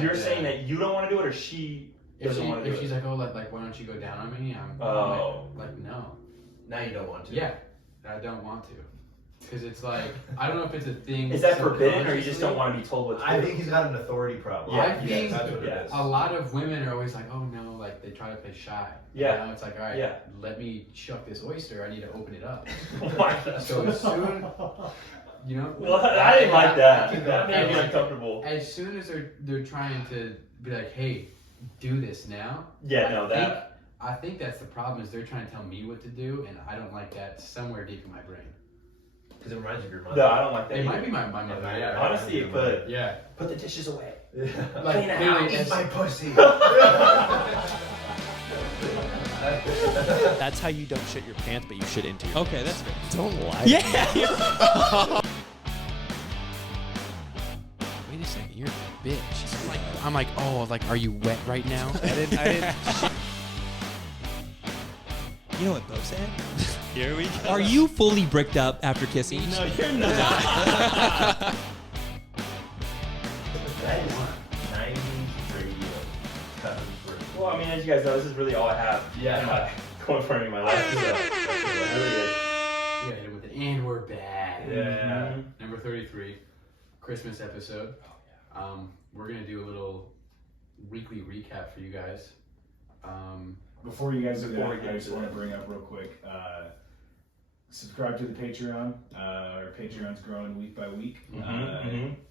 You're saying that you don't want to do it, or she doesn't want to do it? If she's like, oh, like, why don't you go down on me? I'm like, no. Now you don't want to. Yeah, I don't want to. Because it's like, I don't know if it's a thing. Is that forbidden, or you just don't want to be told what to do? I think he's got an authority problem. Yeah, I think that's what it is. a lot of women are always like, oh no, like they try to play shy. Yeah. Now it's like, all right, let me shuck this oyster. I need to open it up. Oh my God. So as soon, you know. Well, I didn't like that. That made me uncomfortable. As soon as they're trying to be like, hey, do this now. Yeah, no, I think that's the problem, is they're trying to tell me what to do, and I don't like that somewhere deep in my brain. Because it reminds you of your mother. No, I don't like that. It might be my mother. Yeah, honestly, it could. Yeah. Put the dishes away. Like, clean it out. Eat my pussy. That's how you don't shit your pants, but you shit into your pants. Okay, that's fair. Don't lie. Yeah. Wait a second, you're a bitch. I'm like, oh, like, are you wet right now? I didn't. You know what Bo said? Here we go. Are you fully bricked up after kissing? No, you're not. That is 90s radio cut through. Well, I mean, as you guys know, this is really all I have. Yeah. Going for me in my life. So it really is. Yeah, hit it with it, and we're back. Yeah. Number 33, Christmas episode. We're gonna do a little weekly recap for you guys. Before you guys do Before we that, get I just into want to that. bring up real quick. Subscribe to the Patreon. Our Patreon's growing week by week.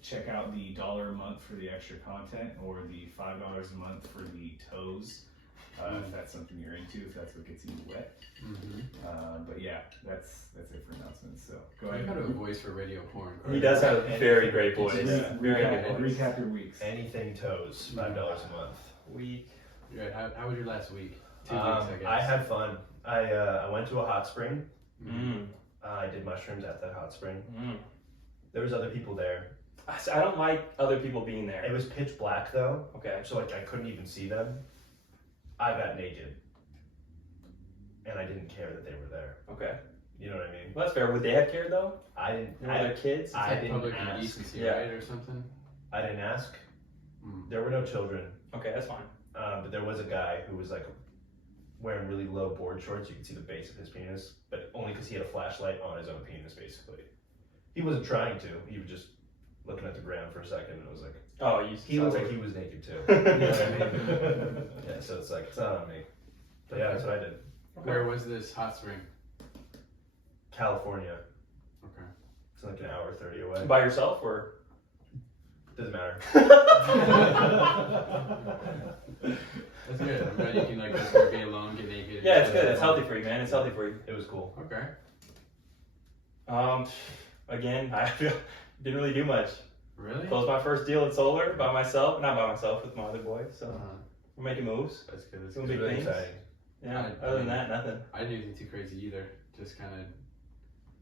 Check out the $1 a month for the extra content, or the $5 a month for the toes. If that's something you're into, if that's what gets you wet. But yeah, that's it for announcements. So go You ahead. got a voice for radio porn. He does have a very great voice. Yeah, Very good voice. recap your weeks. Anything toes, $5 a month. Week. Yeah, how was your last week? 2 weeks, I guess. I had fun. I went to a hot spring. Mm. I did mushrooms at that hot spring. There was other people there. I don't like other people being there. It was pitch black though. Okay. So like I couldn't even see them. I got naked. And I didn't care that they were there. Okay. You know what I mean? Well, that's fair. Would they have cared though? I didn't. Were there kids? It's I like didn't public ask. indecency, Yeah. right, or something? I didn't ask. Mm. There were no children. Okay, that's fine. But there was a guy who was like wearing really low board shorts. You could see the base of his penis, but only because he had a flashlight on his own penis, basically. He wasn't trying to. He was just looking at the ground for a second, and it was like, Oh, he looked like he was naked too. You know what I mean? Yeah, so it's like, it's not on me. But yeah, that's what I did. Where was this hot spring? California. Okay. It's like an hour 30 away. By yourself or? Doesn't matter. That's good. I'm glad you can like just go be alone, get naked. Yeah, it's good. It's healthy for you, man. It's healthy for you. It was cool. Okay. Again, I didn't really do much. Really? Closed my first deal in solar by myself. Not by myself, with my other boy. So we're making moves. That's good. That's Doing good. It big was really things. exciting. Yeah. Other than that, nothing. I didn't do anything too crazy either. Just kind of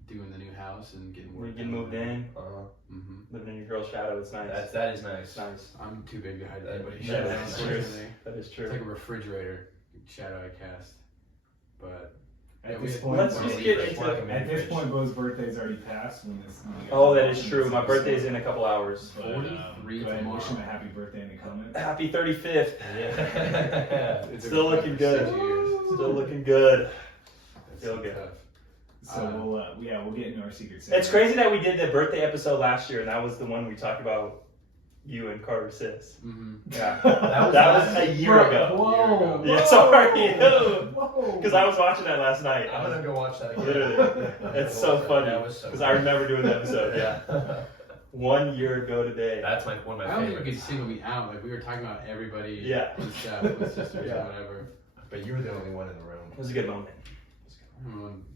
doing the new house and getting We're work getting done. moved in, Mm-hmm. living in your girl's shadow. It's nice. That is nice. It's nice. I'm too big to hide That- anybody's that shadow. is true. Unfortunately. That is It's true. like a refrigerator shadow I cast. But At we this had- point, Let's just get into at this point, Bo's birthday's already passed. When this, Oh, that is true. My birthday's in a couple hours. But, 43 go ahead and wish him a tomorrow. happy birthday in the comments. Happy 35th. Yeah. It's Still been looking 6 good. years. Still looking good. That's Feel good. tough. So we'll get into our secret segment. It's crazy that we did the birthday episode last year, and that was the one we talked about you and Carter's sis. Mm-hmm. Yeah. That That was a year ago. Whoa! Yeah, sorry. Whoa! Because I was watching that last night. I'm gonna go watch that again. Literally. It's so funny. That was so Because I remember doing the episode, yeah. 1 year ago today. That's one of I my don't think you favorites. could single me out. Like we were talking about everybody Yeah. and stuff with sisters Yeah. or whatever. But you were the only one in the room. It was a good moment.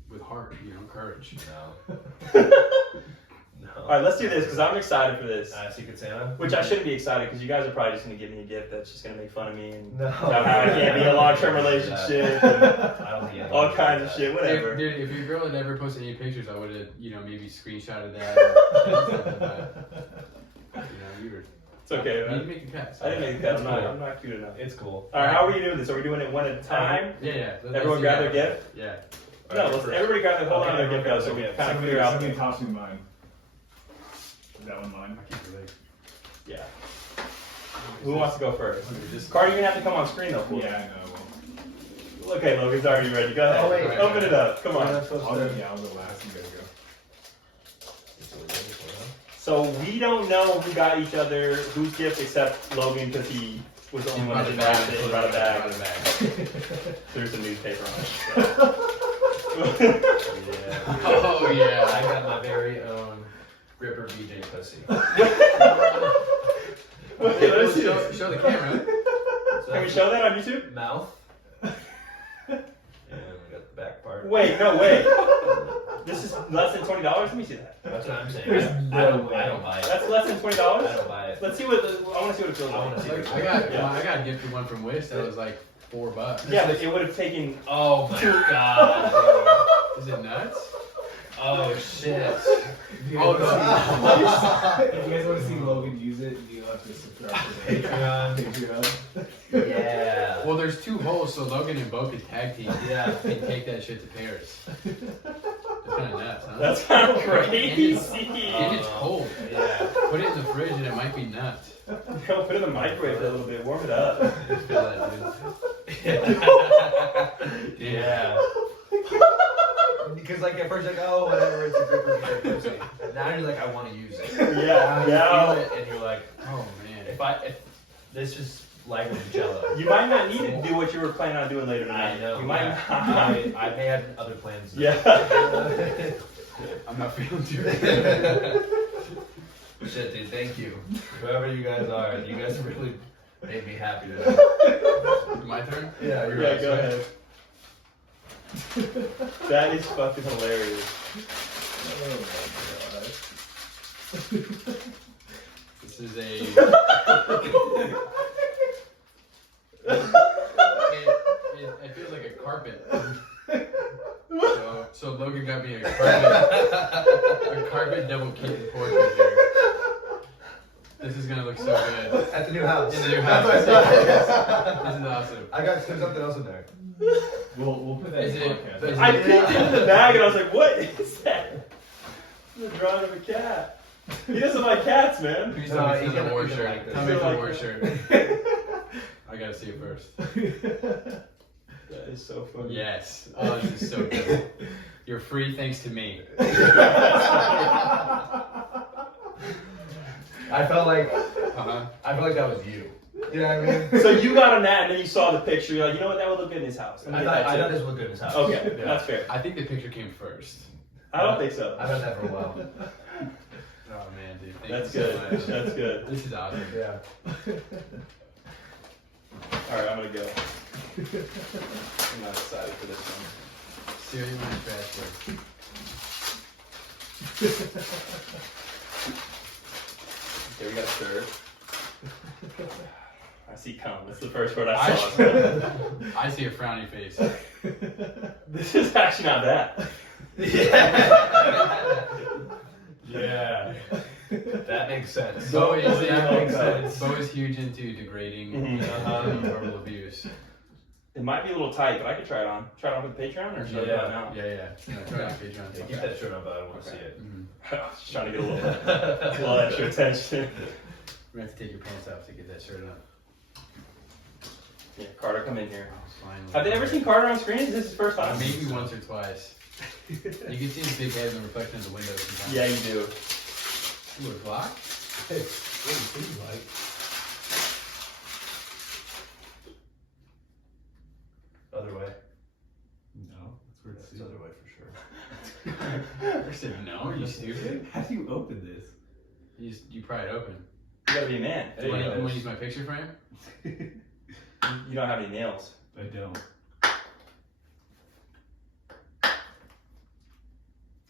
With heart, courage. No. No. Alright, let's do this, because I'm excited for this. Secret Santa? Which I shouldn't be excited, because you guys are probably just going to give me a gift that's just going to make fun of me and No. about how I can't be in a long-term relationship and I don't think all kinds of shit, whatever. Dude, if your girl had never posted any pictures, I would have, maybe screenshotted that or something. But, you were. It's okay, You man. didn't make the cut. I didn't make that. I'm not cute enough. It's cool. Alright, how are we doing this? Are we doing it one at a time? Yeah. Everyone grab their gift? Yeah. No, everybody grab their hold on to their gift though, so we can kind of figure out. Somebody toss me mine. Is that one mine? I can't relate. Yeah. Who wants to go first? Carter, you're gonna have to come on screen though. Yeah, I know. Okay, Logan's already ready. Go ahead. Oh, wait. Open it up. Come on. I'll go last. You gotta go. So we don't know who got each other whose gift except Logan because he was the only one that brought it. He brought a bag. There's a newspaper on it. Yeah. Oh yeah. I got my very own Gripper BJ pussy. Wait, let us see. Show the camera. Can we show that on YouTube? Mouth. And we got the back part. Wait, no, wait. This is less than $20? Let me see that. That's what I'm saying. There's I don't no way. buy it. That's less than $20? I don't buy it. Let's see what, I want to see what it feels I like. wanna see it. I got gifted one from Wish that was like $4. Yeah, but it would have taken, Oh my god. Is it nuts? Oh shit. Oh, no. If you guys want to see Logan use it, you'll have to subscribe to the Patreon. Yeah. Well, there's 2 holes, so Logan and Bo could tag team. Yeah. And take that shit to Paris. That's kind of nuts, huh? that's kind of And crazy. it's cold. Yeah. Put it in the fridge and it might be nuts. Put it in the microwave for a little bit, warm it up. Just feel that, dude. Yeah. Because like at first like, oh whatever, it's a Gripper BJ pussy. Now you're like, I want to use it. Yeah, Now you yeah. feel it and you're like, Oh man. if this is like with Jello. You might not need to do what you were planning on doing later tonight. I know. You might yeah. not. I may have other plans. Yeah. I'm not feeling too good. Shit, dude, thank you. Whoever you guys are, you guys really made me happy today. My turn? Yeah, you're Yeah, right. go ahead. That is fucking hilarious. This is a. It feels like a carpet. So Logan got me a carpet double kitten portrait here. This is gonna look so good. At the new house. In the new house. This is awesome. There's something else in there. We'll put that Is in it- podcast. is I peeked into the bag and I was like, what is that? It's a drawing of a cat. He doesn't like cats, man. Please No, tell me he's it's a gonna- war he's gonna shirt. like this. Tell me it's a He'll war like shirt. I gotta see it first. That is so funny. Yes. Oh, this is so good. You're free thanks to me. I felt like that was you. You know what I mean? So you got on that and then you saw the picture. You're like, you know what? That would look good in his house. I thought this would look good in his house. Okay, Yeah. that's fair. I think the picture came first. I don't think so. I've done that for a while. Oh man, dude. Thank That's you so good. much. That's good. This is awesome. Yeah. Alright, I'm gonna go. I'm not excited for this one. Cereal and transfer. Okay, we got third. I see cum. That's the first word I saw. I see a frowny face. This is actually not bad. Yeah. That makes sense. Bo is, That makes sense. Bo is huge into degrading Mhm. verbal abuse. It might be a little tight, but I could try it on. Try it on with Patreon or should I do it now? Yeah. No, try it on Patreon. Yeah, keep that shirt on, but I don't want to see it. Mhm. I was just trying to get a little extra attention. We're gonna have to take your pants off to get that shirt up. Yeah, Carter, come in here. Finally. Have they ever seen Carter on screen? Is this his first time? Maybe once or twice. You can see his big head in the reflection of the window sometimes. Yeah, you do. Ooh, a clock? What it seems like. Other way. No, that's where It's the other way for sure. I said no, are you stupid? How do you open this? You pry it open. You gotta be a man. You want to use my picture frame? You don't have any nails. I don't.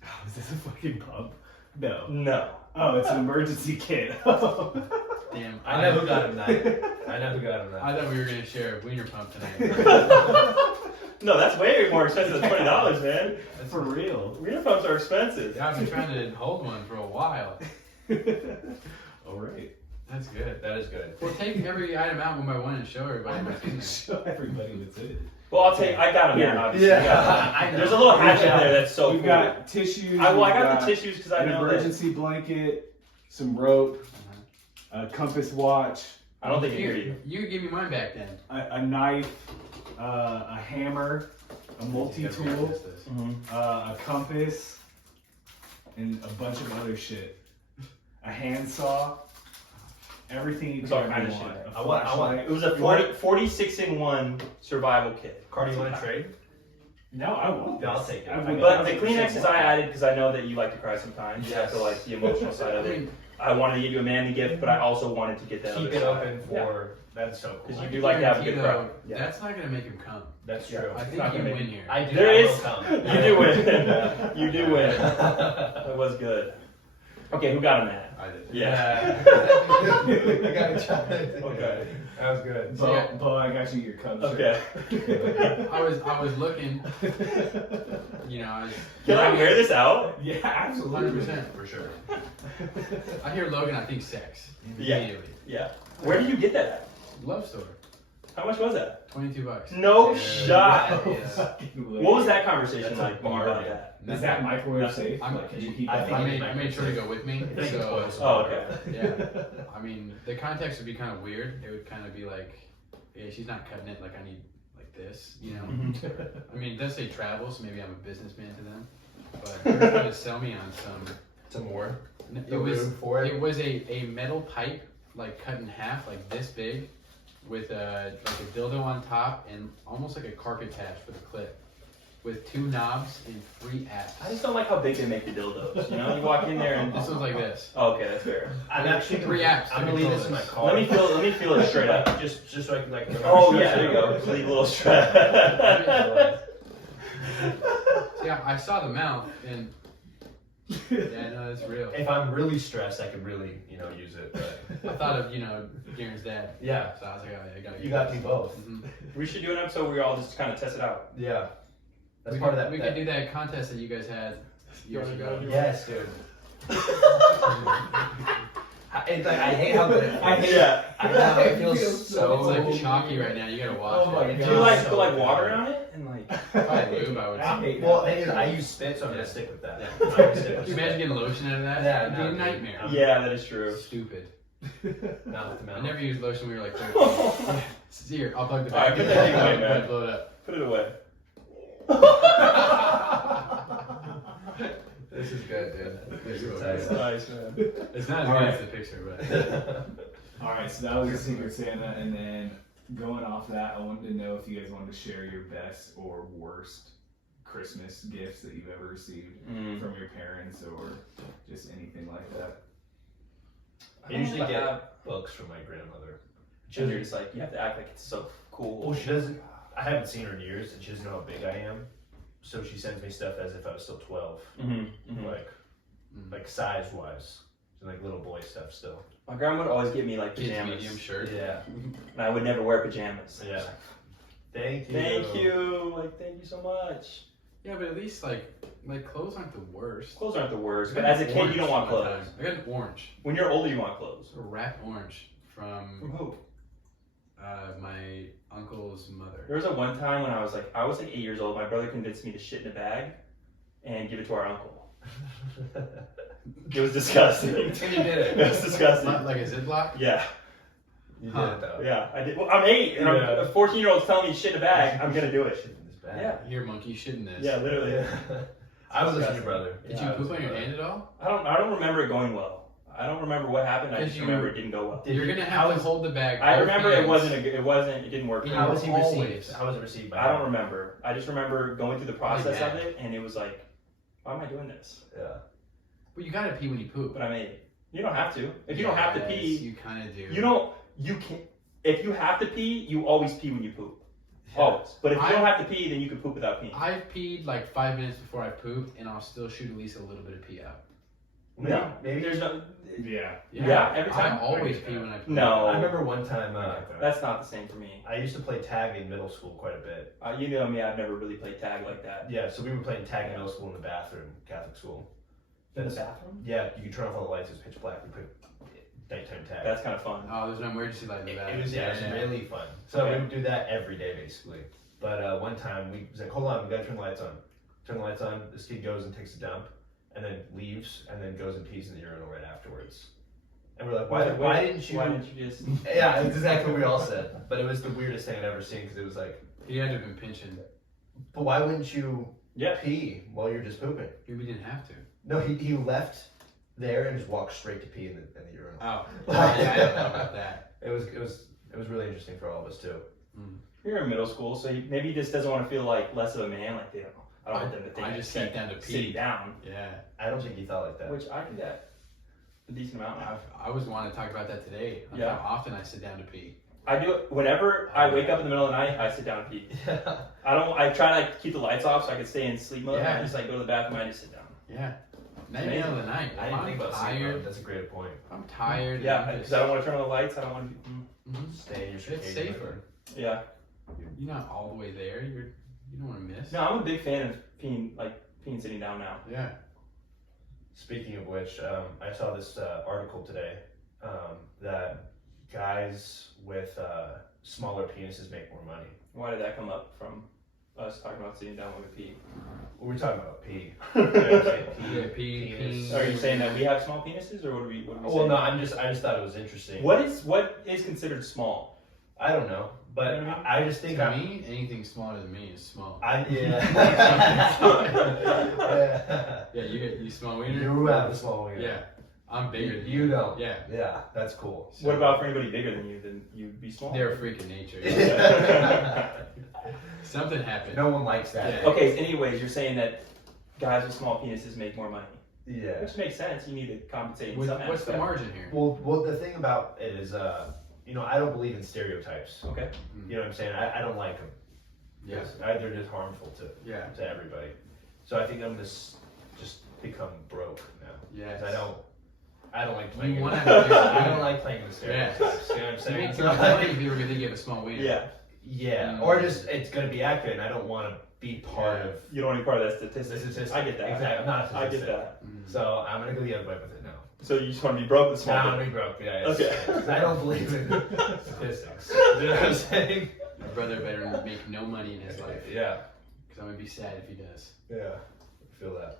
Oh, is this a fucking pump? No. No. Oh, it's an emergency kit. Damn. I know who got him that. I know who got him that. I thought we were gonna share a wiener pump tonight. No, that's way more expensive than $20, man. That's for real. Wiener pumps are expensive. Yeah, I've been trying to hold one for a while. All right. That's good. That is good. We'll take every item out one by one and show everybody I'm not what's in gonna there. show everybody what's in it. Well, I got a man, obviously. Yeah. I know. There's a little hatchet in there that's so We've cool. got tissues. I we've got the tissues because I an know that. emergency blanket, some rope, a compass watch, I don't think I hear you. You could give me mine back then. A knife, a hammer, a multi-tool, Mm-hmm. a compass, and a bunch of other shit. A handsaw. Everything you It's all could kind ever of want. shit. A I want- flashlight. It was a 46-in-1 survival kit. Cardi, you want to trade? No, I won't. Yeah, I'll take it. I would But the 100% Kleenexes want I it. added because I know that you like to cry sometimes. You have to like the emotional side of it. I wanted to give you a manly gift, but I also wanted to get that Keep other it side. open for. That's so cool. Because I you can do like to have a good guarantee, cry. though, Yeah. That's not gonna make him come. That's Yeah. true. I It's think not you gonna win make- here. I do. There I is- will come. You do win. You do win. That was good. Okay, who got him that? I did. Yeah. I got a challenge. Okay. That was good. Bo, I got you your Cubs shirt. Okay. I was looking, you know, I was. Can I wear this out? Yeah, absolutely. 100% for sure. I hear Logan, I think sex. Yeah. Immediately. Yeah. Where did you get that at? Love store. How much was that? $22. No Yeah. shot. Yeah. What was that conversation That's a like when you bargain. got that? Is that microwave safe? I'm- Like, can you keep I that? think in? I made sure to go with me. I think it's So, close. Oh, okay. yeah. I mean, the context would be kind of weird. It would kind of be like, yeah, she's not cutting it like I need like this, you know? I mean, it does say travel, so maybe I'm a businessman to them. But they're trying to sell me on some. Some more. It The was room for it? it was a metal pipe like cut in half, like this big, with a like a dildo on top and almost like a carpet patch for the clip, with 2 knobs and 3 apps. I just don't like how big they make the dildos. You know, you walk in there and This was like this. Oh, okay, that's fair. I'm actually 3 apps. I'm gonna leave this in my car. Let me feel it straight up. Just so I can like. remember Oh to yeah, stretch there you it go. over. Just leave a little strap. Yeah, I saw the mouth and yeah, no, it's real. If I'm really stressed, I could really, use it. But I thought of Garen's dad. yeah, So I was like, oh, I gotta. you got me both. Mhm. We should do an episode where we all just kind of test it out. Yeah, that's We part could, of that. we could do that contest that you guys had years ago. Yes, dude. It's like I hate how the I hate Yeah. I know how it feels so. It's like chalky right now. You gotta wash Oh my it. Do God. you like So put like bad. water on it and like? Probably lube, I would I say. hate Well, that. I use spit, so I'm gonna stick with that. Yeah. I'm gonna stick Could with you imagine getting lotion out of that? Yeah, It'd be no, a dude. nightmare. Yeah, that is true. Stupid. Not with the I mouth. never used lotion when we were like 13. Here, I'll plug the Alright, back. put that thing away, man. Blow it up. Put it away. This is good, dude. This is Nice. good. Nice man. It's not as All good right. as the picture, but All right, so that was the Secret Santa, and then going off that, I wanted to know if you guys wanted to share your best or worst Christmas gifts that you've ever received from your parents or just anything like that. I usually don't get have- books from my grandmother. And you're just like, you have to act like it's so cool. Well, she doesn't. I haven't seen her in years, and she doesn't know how big I am. So she sends me stuff as if I was still 12, Mm-hmm. like size wise, so like little boy stuff still. My grandma would always get me like kids pajamas. medium shirt. Yeah, And I would never wear pajamas. yeah. Thank you. Thank you. Like, thank you so much. Yeah, but at least like clothes aren't the worst. Clothes aren't the worst, I but got as a an kid, orange you don't want one clothes. time. I got an orange. When you're older, you want clothes. A wrap orange from who? my uncle's mother. There was a one time when I was like 8 years old. My brother convinced me to shit in a bag and give it to our uncle. It was disgusting. And you did it. It was disgusting. Like a Ziploc? Yeah, You Huh. did it though. yeah. I did. Well, I'm 8, and Yeah. a 14-year-old's telling me to shit in a bag. I'm gonna do it. Shit in this bag. Yeah. Here, monkey, shit in this. Yeah, literally. Yeah. I was listening to your brother. Did Yeah, you I poop on your hand at all? I don't remember it going well. I don't remember what happened. I Did just you- remember it didn't go well. Did You're you- gonna how have to was- hold the bag. I both remember it hands. it didn't work. You How was he always- received? How was it received by I don't him? remember. I just remember going through the Probably process of mad. it, and it was like, why am I doing this? Yeah. But you gotta pee when you poop. But I made it. You don't have to. If you don't have to Yes, pee, you kind of do. you can't. If you have to pee, you always pee when you poop. Always. But if you don't have to pee, then you can poop without peeing. I've peed like 5 minutes before I pooped, and I'll still shoot at least a little bit of pee out. No, Maybe there's no. Yeah. Yeah, every time? I always I get pee that. when I poop. No. I remember one time. That's not the same for me. I used to play tag in middle school quite a bit. You know me, I've never really played tag like that. Yeah, so we were playing tag in middle school in the bathroom, Catholic school. In the bathroom? Yeah, you could turn off all the lights. It was pitch black. We played nighttime tag. That's kind of fun. Oh, there's an emergency light in the back. It was really fun. So Okay. we would do that every day basically. But one time we was like, hold on, we gotta turn the lights on. Turn the lights on. This kid goes and takes a dump, and then leaves, and then goes and pees in the urinal right afterwards. And we're like, why didn't you? Why didn't you just? Yeah, it's exactly what we all said. But it was the weirdest thing I'd ever seen because it was like, He had to have been pinching. but why wouldn't you Yeah. pee while you're just pooping? Maybe we didn't have to. No, he left there and just walked straight to pee in the urinal. Oh, yeah, I don't know about that. It was really interesting for all of us too. You're in middle school, so maybe he just doesn't want to feel like less of a man. Like they don't. I don't want them to think I just sat down to pee. Sit down, Yeah. I don't think he thought like that. which I do that a decent amount. I was wanting to talk about that today. Like Yeah. How often I sit down to pee. I do it whenever I wake up in the middle of the night. I sit down and pee. I try to like keep the lights off so I can stay in sleep mode. Yeah. And I just like go to the bathroom and I just sit down. Yeah. Not even of the night. I If didn't I'm think about sleep tired. mode. That's a great point. I'm tired. Yeah, and I'm because I don't want to turn on the lights. I don't want to. Mhm. Stay in your It's circadian safer. rhythm. Yeah. You're not all the way there. You don't want to miss. No, I'm a big fan of peeing sitting down now. Yeah. Speaking of which, I saw this article today that guys with smaller penises make more money. Why did that come up from us talking about sitting down when we pee? We're talking about pee. Yeah, pee, penis. Are you saying that we have small penises, or what are we Well, saying? no, I just thought it was interesting. What is considered small? I don't know, but You know what I mean? I just think To me, anything smaller than me is small. Yeah. Yeah, you small wiener? You have a small wiener. Yeah. I'm bigger than You don't. Yeah. Yeah, that's cool. What about for anybody bigger than you? Then you'd be small. They're a freak of nature. Something happened. No one likes that. Yeah. Okay. So anyways, you're saying that guys with small penises make more money, Yeah. which makes sense. You need to compensate in What's some the aspect. margin here? Well, the thing about it is, I don't believe in stereotypes. Okay. You know what I'm saying? I don't like them. Yeah. They're just harmful to Yeah. everybody. So I think I'm just become broke now. Yes. 'Cause I don't like playing. You in- wanna have a big I wiener. don't like playing with stereotypes. You know what I'm You saying? make So, too much like- money if you were gonna give a small wiener. Yeah. Yeah, Mm. or just it's gonna be accurate, and I don't want to be part Yeah. of You don't want to be part of that the statistic. statistic. I get that. Exactly, I'm not a I statistic. get that. Mhm. So I'm gonna go the other way with it now. So you just want to be broke with small. Now I'm dick. gonna be broke, guys. Okay. 'Cause I don't believe in statistics. You know what I'm saying? My brother better make no money in his life. Yeah. Because I'm gonna be sad if he does. Yeah. I feel that.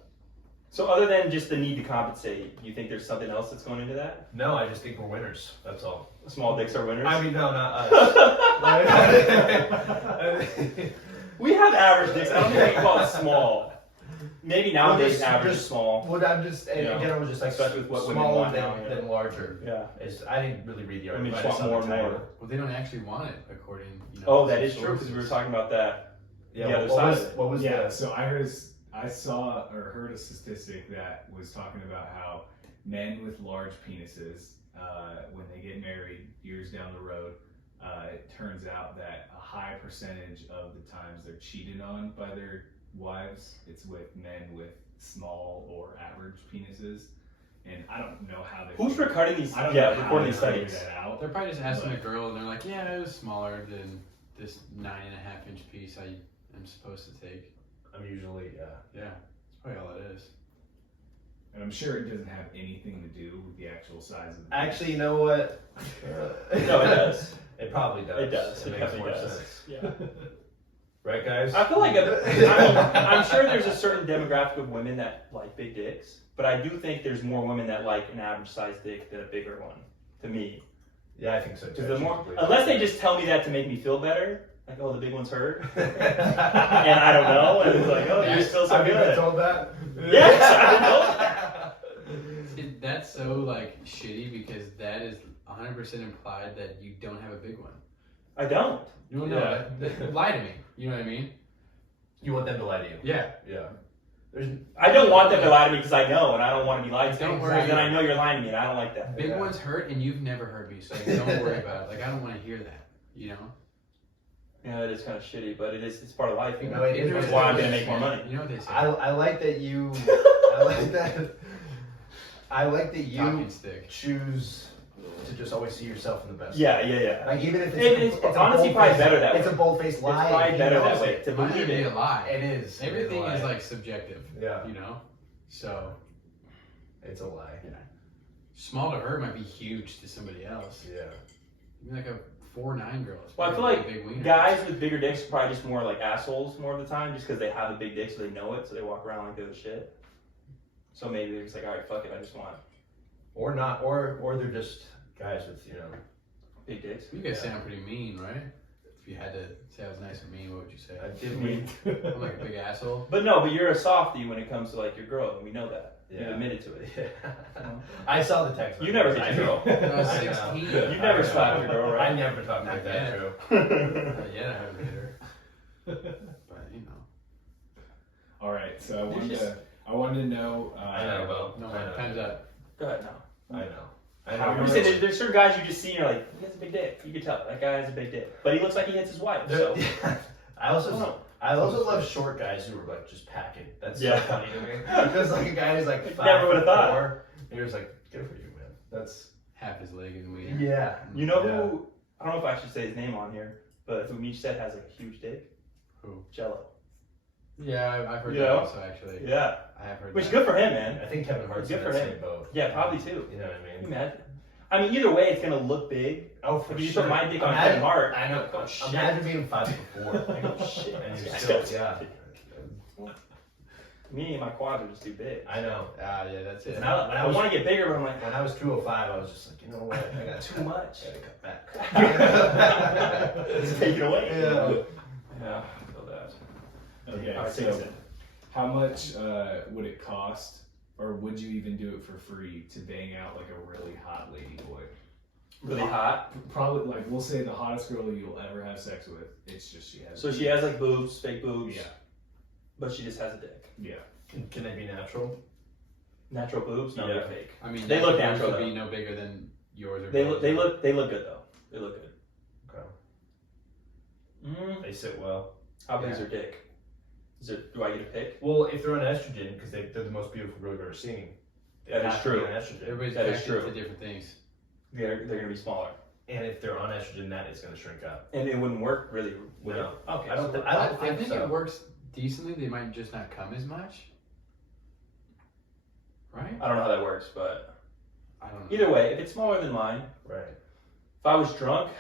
So other than just the need to compensate, you think there's something else that's going into that? No, I just think we're winners. That's all. Small dicks are winners. I mean, no, not us. We have average dicks. I don't think we can call it small. Maybe nowadays just- average just- is small. Well, I'm just in Yeah. general just like Especially with what women smaller want now, yeah. than larger. Yeah. I didn't really read the I mean, article. just I want saw more the and title. more. Well, they don't actually want it, according. Oh, to that is true because we were talking about that. Yeah. The other what side was of it. what was Yeah, the so I saw or heard a statistic that was talking about how men with large penises, when they get married years down the road, it turns out that a high percentage of the times they're cheated on by their wives, it's with men with small or average penises. And I don't know how they. Who's recording these? I don't Yeah, know how recording they these figure studies. that out. They're probably just asking But- a girl, and they're like, "Yeah, it was smaller than this 9.5-inch piece I am supposed to take." I'm usually Yeah, that's probably all it is. And I'm sure it doesn't have anything to do with the actual size of the actually, you know what? No, it does. It probably does. It does. It makes definitely more does. sense. Yeah. Right, guys? I feel like I'm sure there's a certain demographic of women that like big dicks, but I do think there's more women that like an average sized dick than a bigger one. To me, Yeah, I think so too. because the more, unless they just tell me that to make me feel better, like oh the big one's hurt, and I don't know, and it's like oh you just feel so Have you been good. told that? Yes, I know. See, that's so like shitty because that is 100% implied that you don't have a big one. I don't. No, Yeah. lie to me. You know what I mean? You want them to lie to you? Yeah. Yeah. There's I don't want them to lie to me because I know, and I don't want to be lied to. Don't worry. Because then I know you're lying to me, and I don't like that. Big Yeah. ones hurt, and you've never heard me, so like, don't worry about it. Like I don't want to hear that. You know? Yeah, it is kind of shitty, but it's part of life. You know? No, it is. That's why I'm gonna make more money. You know what they say? I like that you. I like that. I like that you Talking stick. choose to just always see yourself in the best. Yeah, yeah, yeah. Like even if It's a honestly probably bold-faced- better that It's way. a bold-faced It's lie. probably he better knows that way it. to Might believe be it. a lie. It is. Everything It a is lie. like subjective. Yeah. You know? So It's a lie. small to her might be huge to somebody else. Yeah. Even like a 4'9" girl. is Well, I feel probably like a big wiener. guys with bigger dicks are probably just more like assholes more of the time, just because they have a big dick, so they know it, so they walk around like they're the shit. So maybe they're just like, all right, fuck it, I just want. or not, or they're just guys with Big dicks. You guys sound pretty mean, right? If you had to say I was nice or mean, what would you say? I did mean. I'm like a big asshole. But you're a softie when it comes to like your girl, and we know that. Yeah. You've admitted to it. I saw the text. You never I hit your know. girl. I was I know. 16. You never slapped your girl, right? I never talk like that, yet. Drew. Not yet, I haven't hit her. But you know. All right, so I wanted to know. I know, Bo. No, I know. time's up. Go ahead now. I know. I How know. You said there's certain guys you just see and you're like, he has a big dick. You can tell that guy has a big dick, but he looks like he hits his wife. So I also love short guys who are like just packing. That's Yeah. so funny to me. Because like a guy who's like 5'4", Never would've thought. and you're just like, good for you, man. That's Half his leg and wiener. yeah. you know who? I don't know if I should say his name on here, but who Meech said has like a huge dick. Who? Jello. Yeah, I've heard You that know? also actually. Yeah. I have heard Which is that. good for him, man. I think Kevin Hart's Good in for that him. same boat. Yeah, probably too. You know what I Can you mean? imagine? I mean, either way, it's gonna look big. Oh, for If you sure. put my dick on Imagine- Kevin Hart, I know. oh, shit. Imagine being 5'4". Like, Oh, shit. And you're This still, guy's yeah. Me and my quads are just too big. I know. Ah, yeah, that's it. When I want to get bigger, but I'm like, When I was 205, I was just like, you know what? I got too much. I gotta cut back. Let's take it away. Yeah. Yeah. I feel that. Okay, All right, so take us in. how much would it cost, or would you even do it for free to bang out like a really hot lady boy? Really hot. Probably, like, we'll say the hottest girl you'll ever have sex with. It's just she has. So she has like boobs, fake boobs. Yeah. But she just has a dick. Yeah. Can they be natural? Natural boobs? No, Yeah. they're fake. I mean, They look yours natural, would be though. no bigger than yours or They Bo's. look good though. They look good. Okay. They sit well. How big is Yeah. her dick? Do I get a pick? Well, if they're on estrogen, because they're the most beautiful girl you've ever seen. They That is have to be true. on estrogen. Everybody's That is attracted true. to different things. They're gonna be smaller, And if they're on estrogen, that is going to shrink up. and it wouldn't work really. Would No. it? Okay. I don't. so I don't think, so. it works decently. They might just not come as much. Right? I don't know how that works, but I don't know. either way, if it's smaller than mine, Right. if I was drunk,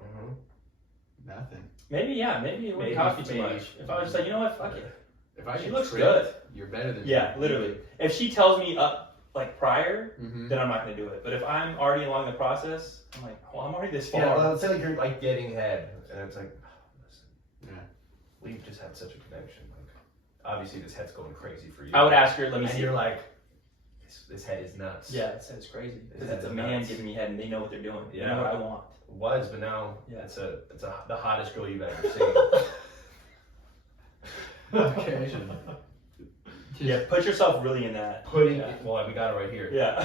Mm-hmm. Nothing. maybe it wouldn't Maybe, cost me too maybe. much. If I was just like, you know what, fuck it. If I She get looks tricked, good. you're better than Yeah, me. literally. If she tells me up like prior, Mm-hmm. then I'm not gonna do it. But if I'm already along the process, I'm like, well, I'm already this far. Yeah. Well, let's say like you're like getting head, and it's like, oh, listen, Yeah. we've just had such a connection. Like, obviously this head's going crazy for you. I would ask her, let me and see. you're like, this head is nuts. Yeah, it's crazy. Because it's a It's man nuts. giving me head, and they know what they're doing. They Yeah. know what I want. It was, but now Yeah. it's the hottest girl you've ever seen. Okay. Yeah, put yourself really in that. Putting Yeah. well, we got it right here. Yeah.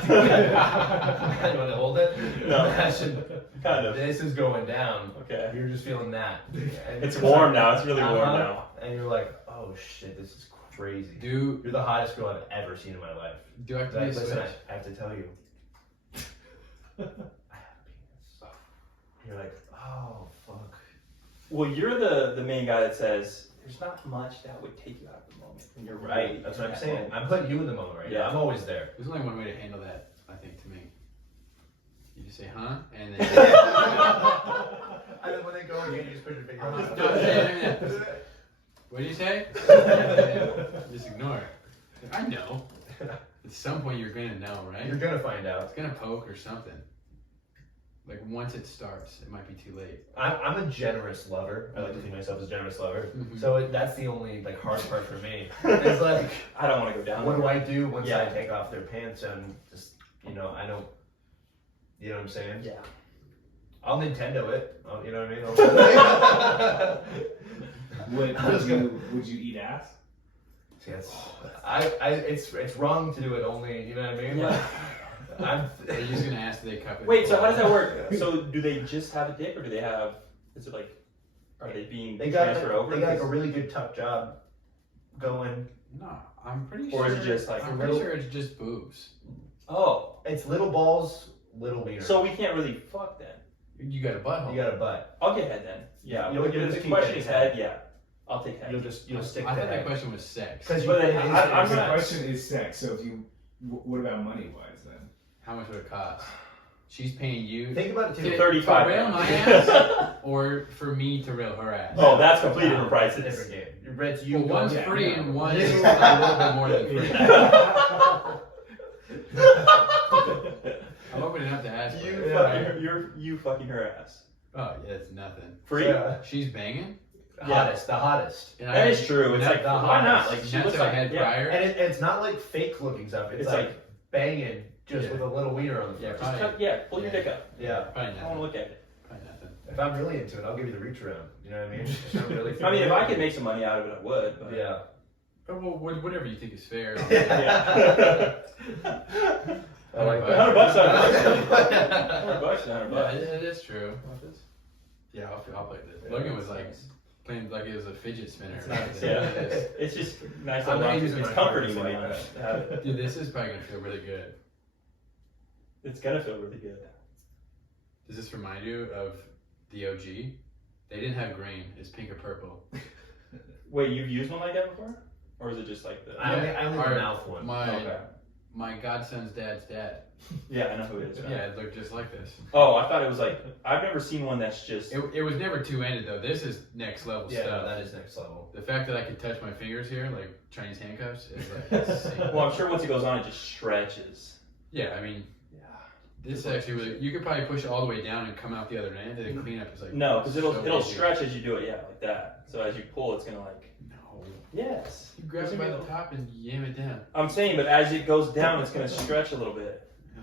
You want to hold it? No. Imagine Kind of. this is going down. Okay. You're just feeling that. And It's warm now. It's really warm Uh-huh. now. And you're like, oh shit, this is crazy. Do You're the hottest girl I've ever seen in my life. I have to be a Listen, switch? I have to tell you. I have a penis. You're like, oh fuck. Well, you're the main guy that says there's not much that would take you out of the moment when you're Right. really That's in what I'm that saying. moment. I'm putting you in the moment right Yeah. now. I'm always there. There's only one way to handle that, I think, to me. You just say, huh? And then. I mean, when they go in, you just put your finger on Just it. do it. What do you say? Just ignore it. I know. At some point you're gonna know, right? You're gonna find out. It's gonna poke or something. Like once it starts, it might be too late. I'm a generous lover. I like to think myself as a generous lover. Mhm. So that's the only like hard part for me. It's like, I don't want to go down. what do there. I do once Yeah. I take off their pants and just, I don't, you know what I'm saying? Yeah. I'll Nintendo it. You know what I mean? Would you eat ass? See, it's wrong to do it only. You know what I mean? Yeah. I'm. Are you just gonna ask do they cup it? Wait, so how does that work? So do they just have a dick, or do they have? Is it like? Are they being They got transferred over? They got like a really good tough job going. No, I'm pretty Or sure. is it just like I'm a pretty little- sure it's just boobs. Oh, It's little balls, little wiener. so we can't really fuck then. You got a butthole. you got a butt. I'll get head then. Yeah. You'll If just the keep question getting is head. Yeah. I'll take head. You'll stick I the thought that head. question was sex. Because But then I'm the not- question is sex. So if you, what about money wise then? How much would it cost? She's paying you Think about it too. to 35 rail pounds. my ass, or for me to rail her ass. Oh, that's completely different It's a prices. different game. Your Brett's you. Well, one's going- free yeah. and one's a little bit more than free. opening up to ask. for You it. you fucking her ass. Oh yeah, it's nothing. Free? Yeah. She's banging. The hottest. And That is true. It's like, the why not? hottest. Like, she Nuts looks I like, had yeah. prior. And it's not like fake looking stuff. It's, It's like, like- banging just Yeah. with a little wiener on the Yeah, front. probably. Pull your dick up. Yeah. Probably I don't want nothing. to look at it. Probably nothing. If I'm really into it, I'll give you the reach around. You know what I mean? If I'm really I mean, if I feeling could it. make some money out of it, I would. But Yeah. Oh, well, whatever you think is fair. Yeah. I like $100 $100 that. $100 $100. Yeah, it is true. Yeah, I'll play this. Yeah, Logan was like nice. playing like it was a fidget spinner. It's nice. Yeah, it's just nice. I'm not It's using my comforting cards to like me. that. to have it. Dude, this is probably gonna feel really good. It's gonna feel really good. Does this remind you of the OG? They didn't have green. It's pink or purple. Wait, you've used one like that before, or is it just like the? I only Our- the mouth one. Okay. My godson's dad's dad. Yeah, I know who it is. man. Yeah, it looked just like this. Oh, I thought it was like I've never seen one that's just. It was never two-ended though. This is next level Yeah, stuff. that is next level. The fact that I could touch my fingers here, like Chinese handcuffs, is like insane. Well, I'm sure once it goes on, it just stretches. Yeah, I mean, Yeah. this actually really, you could probably push it all the way down and come out the other end, and the cleanup is like No, because it'll so it'll easy. stretch as you do it. Yeah, like that. So as you pull, it's gonna like. No, Yes. you grab it by the top and yam it down. I'm saying, but as it goes down, it's gonna stretch a little bit. Yeah.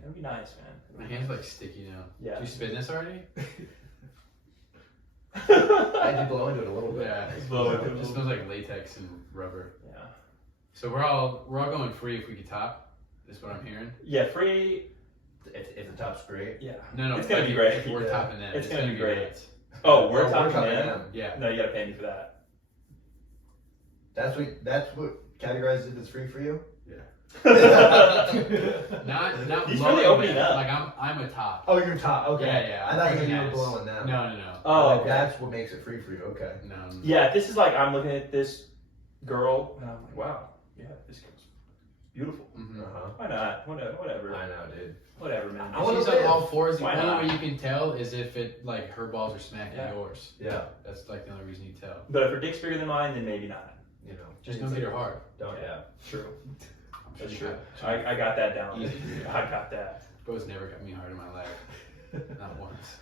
That'd be nice, man. My hand's like sticky now. Yeah. Did you spin this already? I did blow into it a little bit. Yeah. Blow it. It just smells like latex and rubber. Yeah. So we're all going free if we could top. Is what I'm hearing. Yeah, free. If the top's great. Yeah. No, It's gonna like be great. If we're Yeah. topping them, It's gonna be great. nuts. Oh, we're Oh, talking talking them. them. Yeah. No, you gotta pay me for that. That's what categorizes it as free for you? Not He's blowing really opening them. up. Like I'm a top. Oh, you're top. Okay. Yeah. I thought I'm you were nice. blowing them. No. Oh, Like, okay. that's what makes it free for you. Okay. No. Yeah, this is like I'm looking at this girl and I'm like, wow, yeah, this girl's beautiful. Mhm. Uh Why not? Whatever. huh. I know, dude. Whatever, man. I wanna She's on live. all fours. The Why only not? way you can tell is if it like her balls are smacking Yeah. yours. Yeah. That's like the only reason you tell. But if her dick's bigger than mine, then maybe not. You know. Just don't get her hard. Don't. Yeah. True. I'm That's sure true. you I got that down. Easy. I got that. Bo's never got me hard in my life. Not once.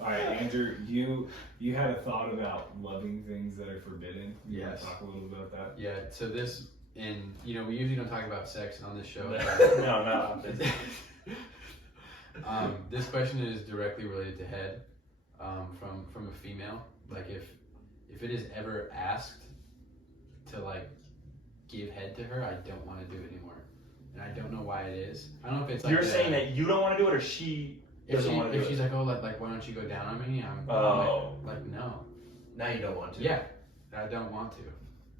All right, Andrew, you had a thought about loving things that are forbidden. You want Yes. to talk a little bit about that? Yeah. So this, and we usually don't talk about sex on this show. No. This question is directly related to head, from a female. Like if it is ever asked to like give head to her, I don't want to do it anymore, and I don't know why it is. I don't know if it's like You're saying that you don't want to do it, or she doesn't want to do if she's it? like, oh, like why don't you go down on me? I'm Oh. like no. Now you don't want to. Yeah, I don't want to,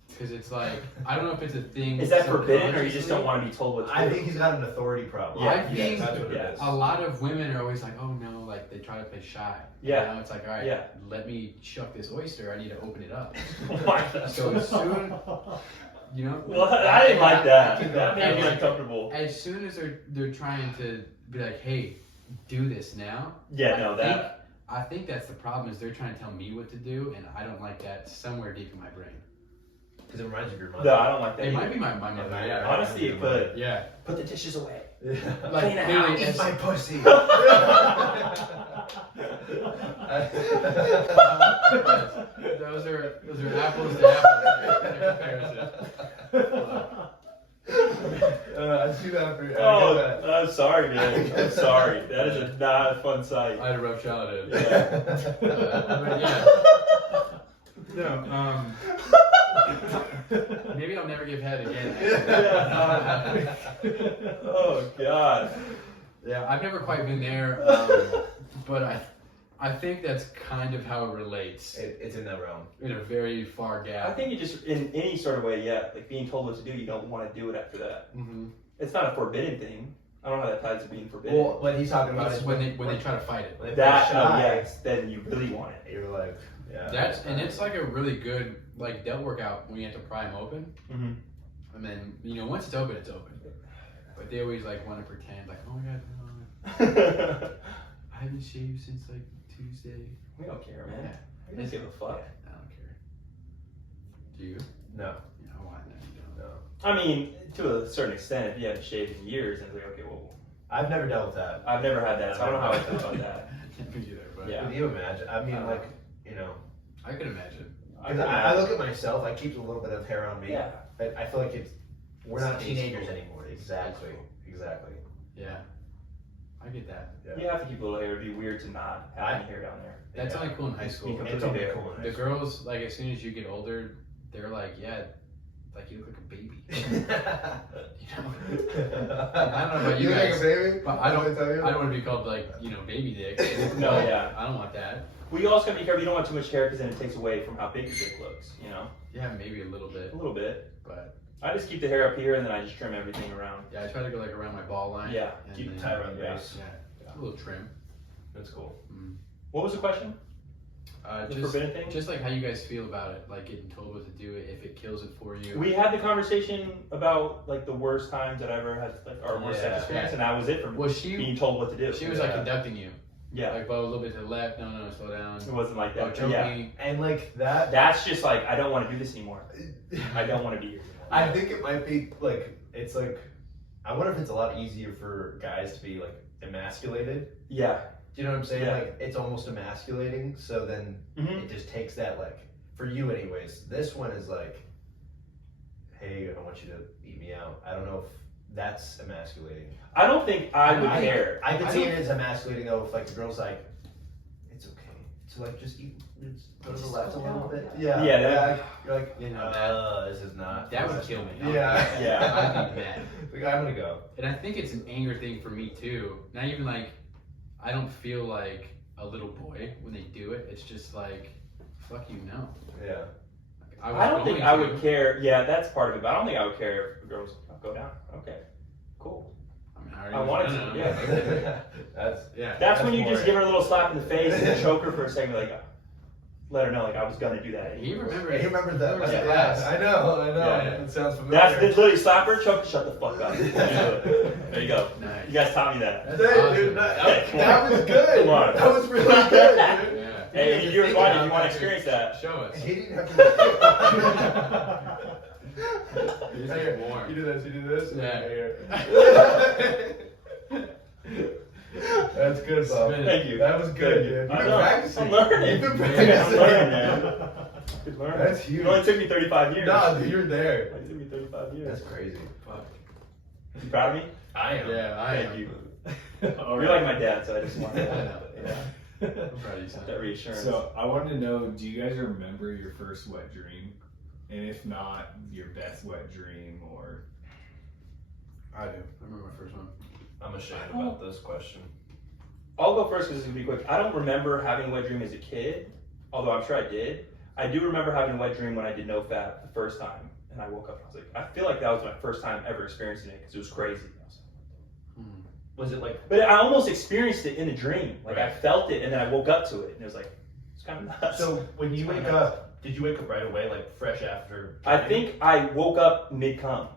because it's like I don't know if it's a thing. Is that forbidden, or you just subconsciously. don't want to be told what to do? I think he's got an authority problem. Yeah, I think that's what it is. A lot of women are always like, oh no, like they try to play shy. Yeah. Now it's like, all right, Yeah. let me chuck this oyster. I need to open it up. Oh my God. So as soon, Well, I didn't like that. Yeah. That made me Yeah. uncomfortable. as soon as they're trying to be like, hey, do this now. Yeah, no, that. I think that's the problem is they're trying to tell me what to do, and I don't like that somewhere deep in my brain. Because it reminds you of your mother. No, I don't like that. It might either. be my mother. Yeah, Yeah. Honestly, it could. Yeah. Put the dishes away. Like Clean it clearly, out. as- Eat my pussy. those are apples to apples in comparison. I see that for Oh, I'm sorry, man. I'm sorry. That is not a fun sight. I had a rough childhood. Yeah. But yeah. No, maybe I'll never give head again. Oh God. Yeah, I've never quite been there, but I think that's kind of how it relates It's in that realm. in a very far I gap. think you just, in any sort of way, yeah, like being told what to do, you don't want to do it after that. Mm-hmm. It's not a forbidden thing. I don't know how that ties to being forbidden. Well, what he's talking about It's is when they try to fight it. when they that, play no, shy, yes, then you really want it. you're like, yeah. And it's like a really good like delt workout when you have to pry them open, Mm-hmm. and then once it's open, it's open. But they always like want to pretend like, oh my god, no, I haven't shaved since like Tuesday. We don't care, man. Yeah. We don't give a fuck. I don't care. Do you? No. Yeah, why not? You don't. No. I mean, to a certain extent, if you haven't shaved in years, and it's like, okay, well, I've never dealt with that. I've never had that, so I don't know how I feel about that. Me either, but Yeah. Can you imagine? I mean, like, you know, I could imagine. because I look at myself, I keep a little bit of hair on me. Yeah. But I feel like we're not It's teenagers tasteful. anymore. Exactly. Exactly. Yeah, I get that. You have to keep a little hair. It'd be weird to not have any hair down there. That's only cool in high school. It's only cool in high The school. girls, like, as soon as you get older, they're like, yeah, like you look like a baby. You know? I don't know about you guys, like a baby? but I don't tell you? want to be called like, you know, baby dick. No, yeah. I don't want that. Well, you also gotta be careful. You don't want too much hair because then it takes away from how big your dick looks. You know, Yeah, maybe a little bit, a little bit. but I just keep the hair up here and then I just trim everything around. yeah, I try to go like around my ball line. Yeah, and keep then- tight around the yeah. base. Yeah, a little trim. That's cool. What was the question? The Just, forbidden thing? just like how you guys feel about it, like getting told what to do, if it kills it for you. We had the conversation about like the worst times that I ever had, like our worst sex Yeah. experience, and that was it for Was she? being told what to do. She was like Yeah. conducting you. Yeah, Like, Bo, a little bit to the left. No, slow down. it wasn't like Oh, that. choke Yeah, me. And like that, that's just like I don't want to do this anymore. I don't want to be here anymore. I think it might be like, it's like, I wonder if it's a lot easier for guys to be like emasculated. Yeah. Do you know what I'm saying? Yeah. Like, it's almost emasculating, so then Mhm. it just takes that, like, for you anyways. This one is like, hey, I want you to eat me out. I don't know if that's emasculating. I don't think I would care. I could I see don't- it as emasculating though if like the girl's like, it's okay. So like just eat, just go to the left a little bit. Yeah. Yeah, that- You're like, You know, this is not. that would kill me. Yeah. Yeah. I'd be mad. Like, I'm gonna go. And I think it's an anger thing for me too. Not even like, I don't feel like a little boy when they do it. It's just like, fuck you, no. Yeah. I don't think I would care. Yeah, that's part of it, but I don't think I would care if girls go down. Okay, cool. I mean, I wanted to, yeah. Yeah. That's when you just more give her a little slap in the face and choke her for a second, like let her know, like I was gonna do that. He remembered. He remembered that. Remembers Yeah, class. I know. Yeah. It sounds familiar. That's literally slap her, choke her, shut the fuck up. There you go. Nice. You guys taught me that. That's Hey, awesome. dude, that Come on. was good. Come on. That was really good, dude. Yeah. Hey, you're invited if you want to experience that. Show us. He didn't have to. He's Here, like warm. you do this. You do this. Yeah. Here. That's good, Bob. Thank you. That was good, dude. You've I been know. practicing. I'm learning. You've been Yeah, practicing. I'm learning, man. Good learning. That's huge. It only took me 35 years. Nah, dude, you're there. It only took me 35 years. That's crazy. Fuck. You proud of me? I am. Yeah, I Thank am. you. All You're like my dad, so I just want I that. know. Yeah. I'm proud of you, son. That reassurance. So I wanted to know, do you guys remember your first wet dream? And if not, your best wet dream, or I do. I remember my first one. I'm ashamed about this question. I'll go first because it's gonna be quick. I don't remember having a wet dream as a kid, although I'm sure I did. I do remember having a wet dream when I did no fat the first time, and I woke up and I was like, I feel like that was my first time ever experiencing it because it was crazy. Was it like? But I almost experienced it in a dream. Like I Right. felt it, and then I woke up to it, and it was like, it's kind of nuts. So when you wake up, did you wake up right away, like fresh after? I think I woke up mid-cum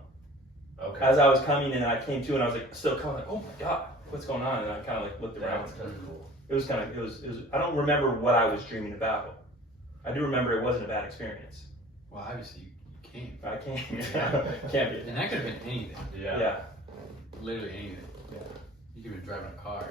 Okay. as I was coming, and I came to, and I was like, still coming, like, oh my god, what's going on? And I kind of like looked around. That's kind of cool. It was kind of, it was. I don't remember what I was dreaming about. I do remember it wasn't a bad experience. Well, obviously you came. I can't. Can't be. And that could have been anything. Yeah. Yeah. Literally anything. Yeah. You could have been driving a car.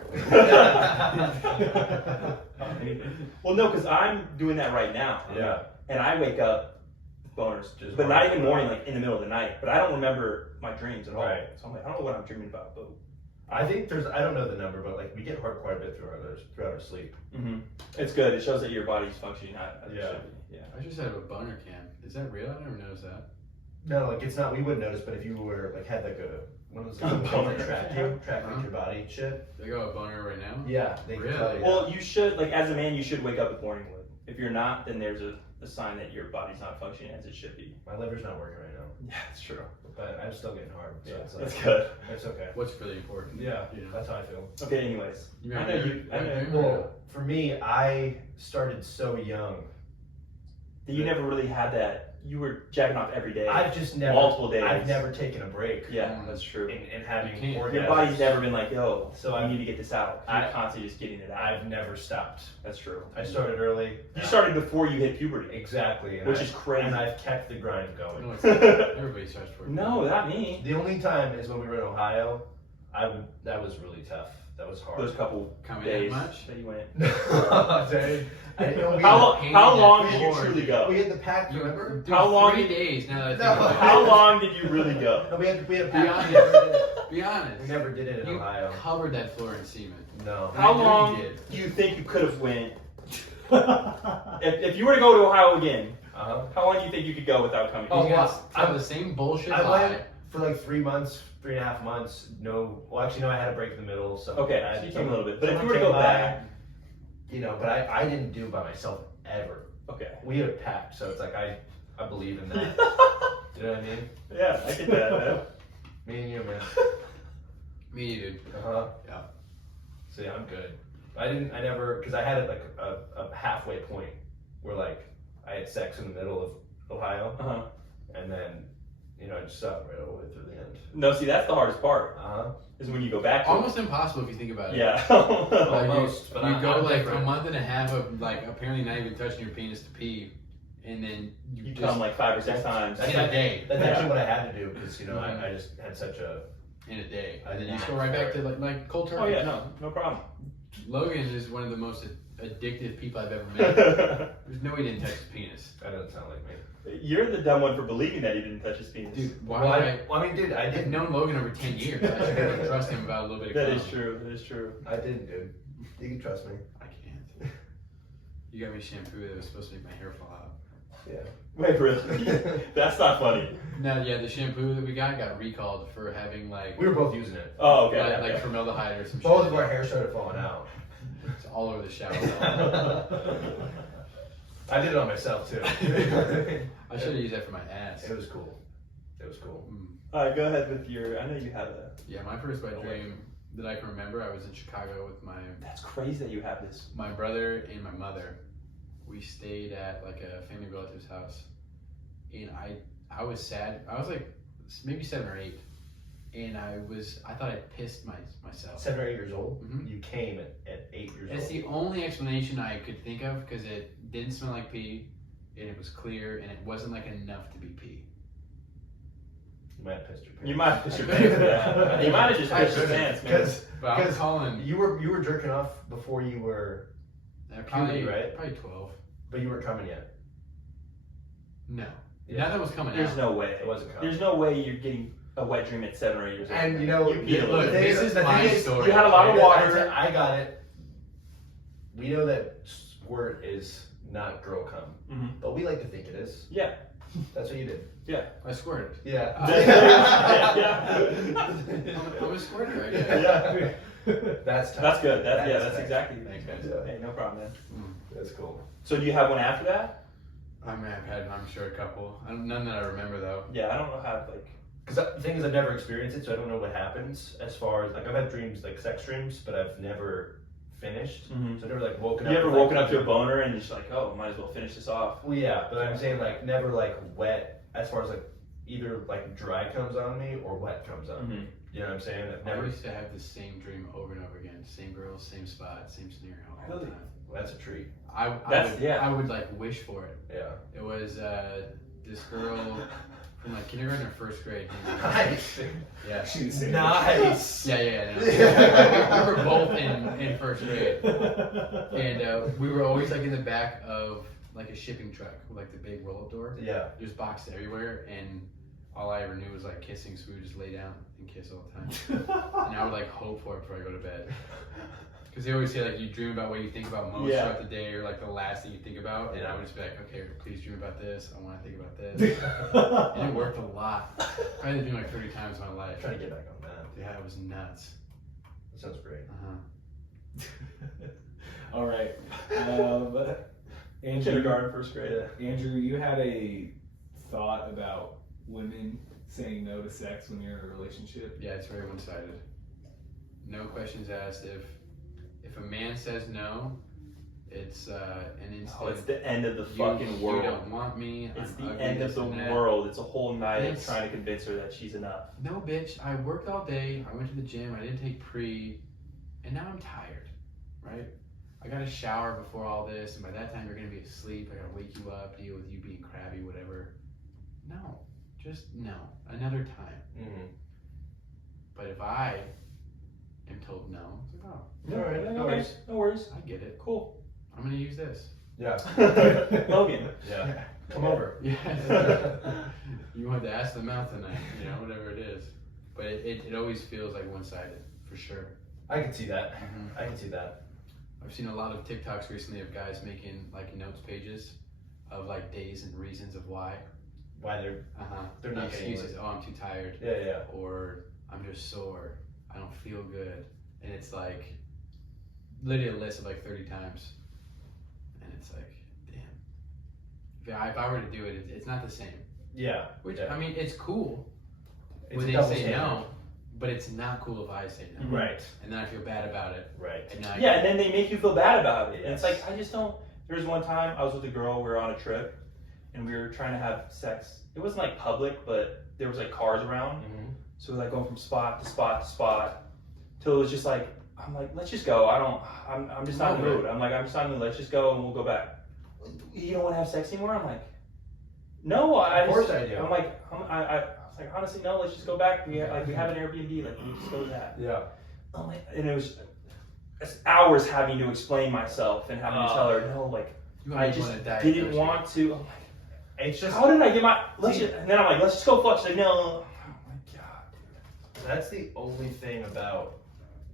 Well, no, because I'm doing that right now. Yeah. And I wake up with boners, Just but not hard. even morning, like in the middle of the night. But I don't remember my dreams at all. Right. So I'm like, I don't know what I'm dreaming about, but. I think I don't know the number, but like we get hard quite a bit throughout our sleep. Mm-hmm. It's good. It shows that your body's functioning as it Yeah. should be. Yeah. I just have a boner cam. Is that real? I never noticed that. No, like it's not. We wouldn't notice, but if you were like had like one of those A things boner. that track your body and shit. They go a boner right now? Yeah, they can tell Really? you. Well, you should, like, as a man, you should wake up with morning wood. If you're not, then there's a sign that your body's not functioning as it should be. My liver's not working right now, Yeah, that's true. but I'm still getting hard. So Yeah, it's like, that's good. It's okay. What's really important? Yeah, You know? that's how I feel. Okay, anyways. You I know remember you. I your- know. remember- Well, for me, I started so young. You never really had that you were jacking off every day. I've just never, multiple days. I've never taken a break. Yeah, that's true. In having You can't. orgasms. Your body's never been like, yo, So you I- need to get this out. You're constantly just getting it out. I've never stopped. That's true. I started early. You started before you hit puberty. Exactly. Which is crazy. And I've kept the grind going. No, it's not. Everybody starts for No, not me. The only time is when we were in Ohio. That was really tough. That was hard. Those couple Coming days in much? that you went. Dude, I didn't know we How had long that did you floor, truly the, go? we had the pack. Remember? Dude, How long 3 did- days now that I think No. about it. How long did you really go? No, we had a Be pack. honest. We never did it. Be honest. We never did it in You Ohio. covered that floor in semen. No. How I know you long did. do you think you could have went? If you were to go to Ohio again, Uh-huh. how long do you think you could go without coming? Oh, You guys well, tell the same bullshit I lie. went for like 3 months, 3.5 months. No, well, actually, no. I had a break in the middle. So Okay, I, so you came a little bit. But if you someone were to came go by, back, but I didn't do it by myself ever. okay. We had a pact, so it's like I believe in that. You know what I mean? Yeah, I get that, man. Me and you, man. Me, dude. Uh huh. Yeah. So yeah, I'm good. I never, because I had it like a halfway point where like I had sex in the middle of Ohio, Uh-huh. and then I just sucked right all the way through the end. No, see, that's the hardest part, Uh huh. is when you go back to Almost impossible if you think about it. it. Yeah. Like Almost, but you I'm go like different. a month and a half of like apparently not even touching your penis to pee, and then you, You just come like 5 or 6 times. That's in a day. That's Yeah. actually what I had to do because Mhm. I just had such a. in a day, I and then you did just not go right back care. to like cold turkey. Oh, yeah, no problem. Logan is one of the most addictive people I've ever met. There's no way he didn't touch his penis. That doesn't sound like me. You're the dumb one for believing that he didn't touch his penis. Dude, why Well, would I? I mean, dude, I I've didn't. known Logan over 10 years. I should be able to trust him about a little bit of That cum. is true. That is true. I didn't, dude. You can trust me. I can't. You got me shampoo that was supposed to make my hair fall out. Yeah. Wait, really? That's not funny. No, yeah, the shampoo that we got recalled for having like We were both using it. Oh, okay. like, like formaldehyde or some Both shit. of our hair started falling out. It's all over the shower. I did it on myself too. I should have used that for my ass. It was cool. It was cool. Mm. All right, go ahead with your. I know you had a. Yeah, my first wet dream that I can remember, I was in Chicago with That's crazy that you have this. my brother and my mother. We stayed at like a family relative's house, and I was sad. I was like maybe 7 or 8, and I thought I pissed myself. 7 or 8 years old. Mhm. You came at 8 years It's old. the only explanation I could think of because it didn't smell like pee, and it was clear, and it wasn't like enough to be pee. You might have pissed your pants. You might have pissed your pants. Yeah. You might have just pissed your pants, man. Because But I'm calling you were jerking off before you were, probably puberty, right? Probably 12. but you weren't coming yet. No, Yeah. nothing was coming There's out. no way. It wasn't coming. There's no way you're getting a wet dream at 7 or 8 years old. And you know, You peed a little Look, bit. this is the my thing story. You had a lot of okay? water. I got it. We know that squirt is not girl cum, Mhm. but we like to think it is. Yeah. That's what you did. I squirted. Yeah. I'm a squirter, I guess. Yeah. That's tough. That's good. That's tough. exactly. Thanks, guys. Yeah. Hey, no problem, man. That's cool. So do you have one after that? I may have had, I'm sure, a couple. None that I remember though. Yeah, I don't know how like. Because the thing is, I've never experienced it, so I don't know what happens as far as like I've had dreams like sex dreams, but I've never finished. Mhm. So I've never like woken You up. ever with, woken like, up to a boner and you're just like, oh, might as well finish this off? Well, yeah, but I'm saying like never like wet as far as like either like dry comes on me or wet comes on me. Mhm. You know what I'm saying? I've I never. used to have the same dream over and over again. Same girl, same spot, same scenario all the Really? time. Well, that's a treat. Yeah. I would like wish for it. Yeah. It was this girl from like kindergarten or first grade. Nice. Yeah. She was saying Nice. Yeah. No. We were both in first grade, and we were always like in the back of like a shipping truck with like the big roll-up door. Yeah. There's boxes everywhere, and all I ever knew was like kissing, so we would just lay down and kiss all the time. And I would like hope for it before I go to bed. Because they always say like you dream about what you think about most Yeah. throughout the day, or like the last thing you think about. And Yeah. I would just be like, okay, please dream about this. I want to think about this. And it worked a lot. I had to dream like 30 times in my life. Trying to get back on that. Yeah, it was nuts. That sounds great. All right. Andrew, Kindergarten, first grade. Andrew, you had a thought about women saying no to sex when you're in a relationship. Yeah, it's very one-sided. No questions asked. If a man says no, It's an instant. Oh, it's the end of the you, fucking world. You don't want me. It's I'm the ugly, end of this the and that. world. It's a whole night of It's- trying to convince her that she's enough. No, bitch. I worked all day. I went to the gym. I didn't take pre, and now I'm tired. Right? I got to shower before all this, and by that time you're gonna be asleep. I gotta wake you up, deal with you being crabby, whatever. No, just no. Another time. Mm-hmm. But if I am told no, it's like, oh, All right, No worries. No worries. I get it. Cool. I'm gonna use this. Yeah. Logan. Yeah. Come over. Yeah. You want the ass in the mouth tonight, you know, whatever it is. But it always feels like one-sided, for sure. I can see that. Mhm. I can see that. I've seen a lot of TikToks recently of guys making like notes pages of like days and reasons of why. Why they're They're not getting excuses. Oh, I'm too tired, yeah. or I'm just sore. I don't feel good, and it's like literally a list of like 30 times, and it's like, damn. If I were to do it, it's not the same. Yeah. Which yeah. I mean, it's cool It's when a they double say standard. no, but it's not cool if I say no. Right. And then I feel bad about it. Right. And now I Yeah, and then they make you feel bad about it. And it's Yes. like, I just don't. There was one time I was with a girl, we were on a trip, and we were trying to have sex. It wasn't like public, but there was like cars around. Mm-hmm. So we're like going from spot to spot to spot, till it was just like, I'm like, let's just go. I'm just not in the mood. I'm just not in the mood. Let's just go and we'll go back. You don't want to have sex anymore? I'm like, no, Of course I do. I'm like, I was like, honestly, no, let's just go back. We have an Airbnb, like, we just go to that. Yeah. I'm like, and it was hours having to explain myself and having to tell her, no, like, You I always just wanna die didn't first. want to. I'm like, It's just how did I get my, and then I'm like, let's just go fuck. She's like, no. Oh my God. that's the only thing about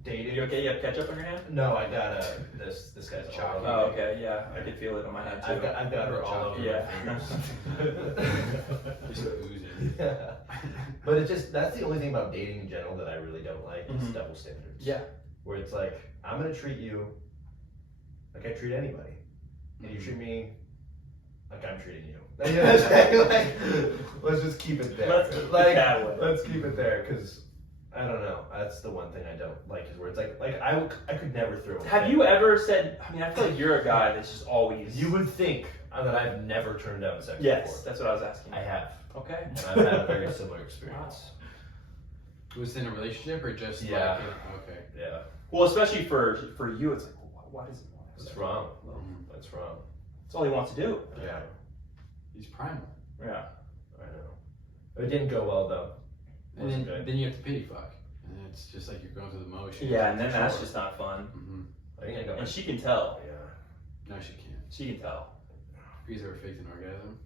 Are you dating. okay? You have ketchup on your hand? No, I got this guy's all Chocolate. over Oh, me. okay, yeah, I could feel it on my hand too. I've got her all over Yeah. my fingers. Just oozing. Yeah. But it's just that's the only thing about dating in general that I really don't like is Mhm. double standards. Yeah. Where it's like I'm gonna treat you like I treat anybody, and you treat me like I'm treating you. You know what I'm saying? Like, let's just keep it there. Let's keep it like, that way. let's keep it there because I don't know. That's the one thing I don't like is where it's like I could never throw. Have you ever said, I mean, I feel like you're a guy that's just always. You would think that I've never turned down sex Yes, before. that's what I was asking. I have, Okay. and I've had a very similar experience. Was it in a relationship or just Yeah. like okay? Yeah, Well, especially for you, it's like, well, why does he want to have that's sex? wrong. Mhm. That's wrong. That's all he wants to do. Yeah, He's primal. Yeah. I know. It didn't go well though. And Wasn't then, good. then you have to pity fuck. And it's just like you're going through the motions. Yeah, and then for that's sure. just not fun. Mm-hmm. I think I got. And she can tell. Yeah. No, she can't. She can tell. Have you ever faked an orgasm?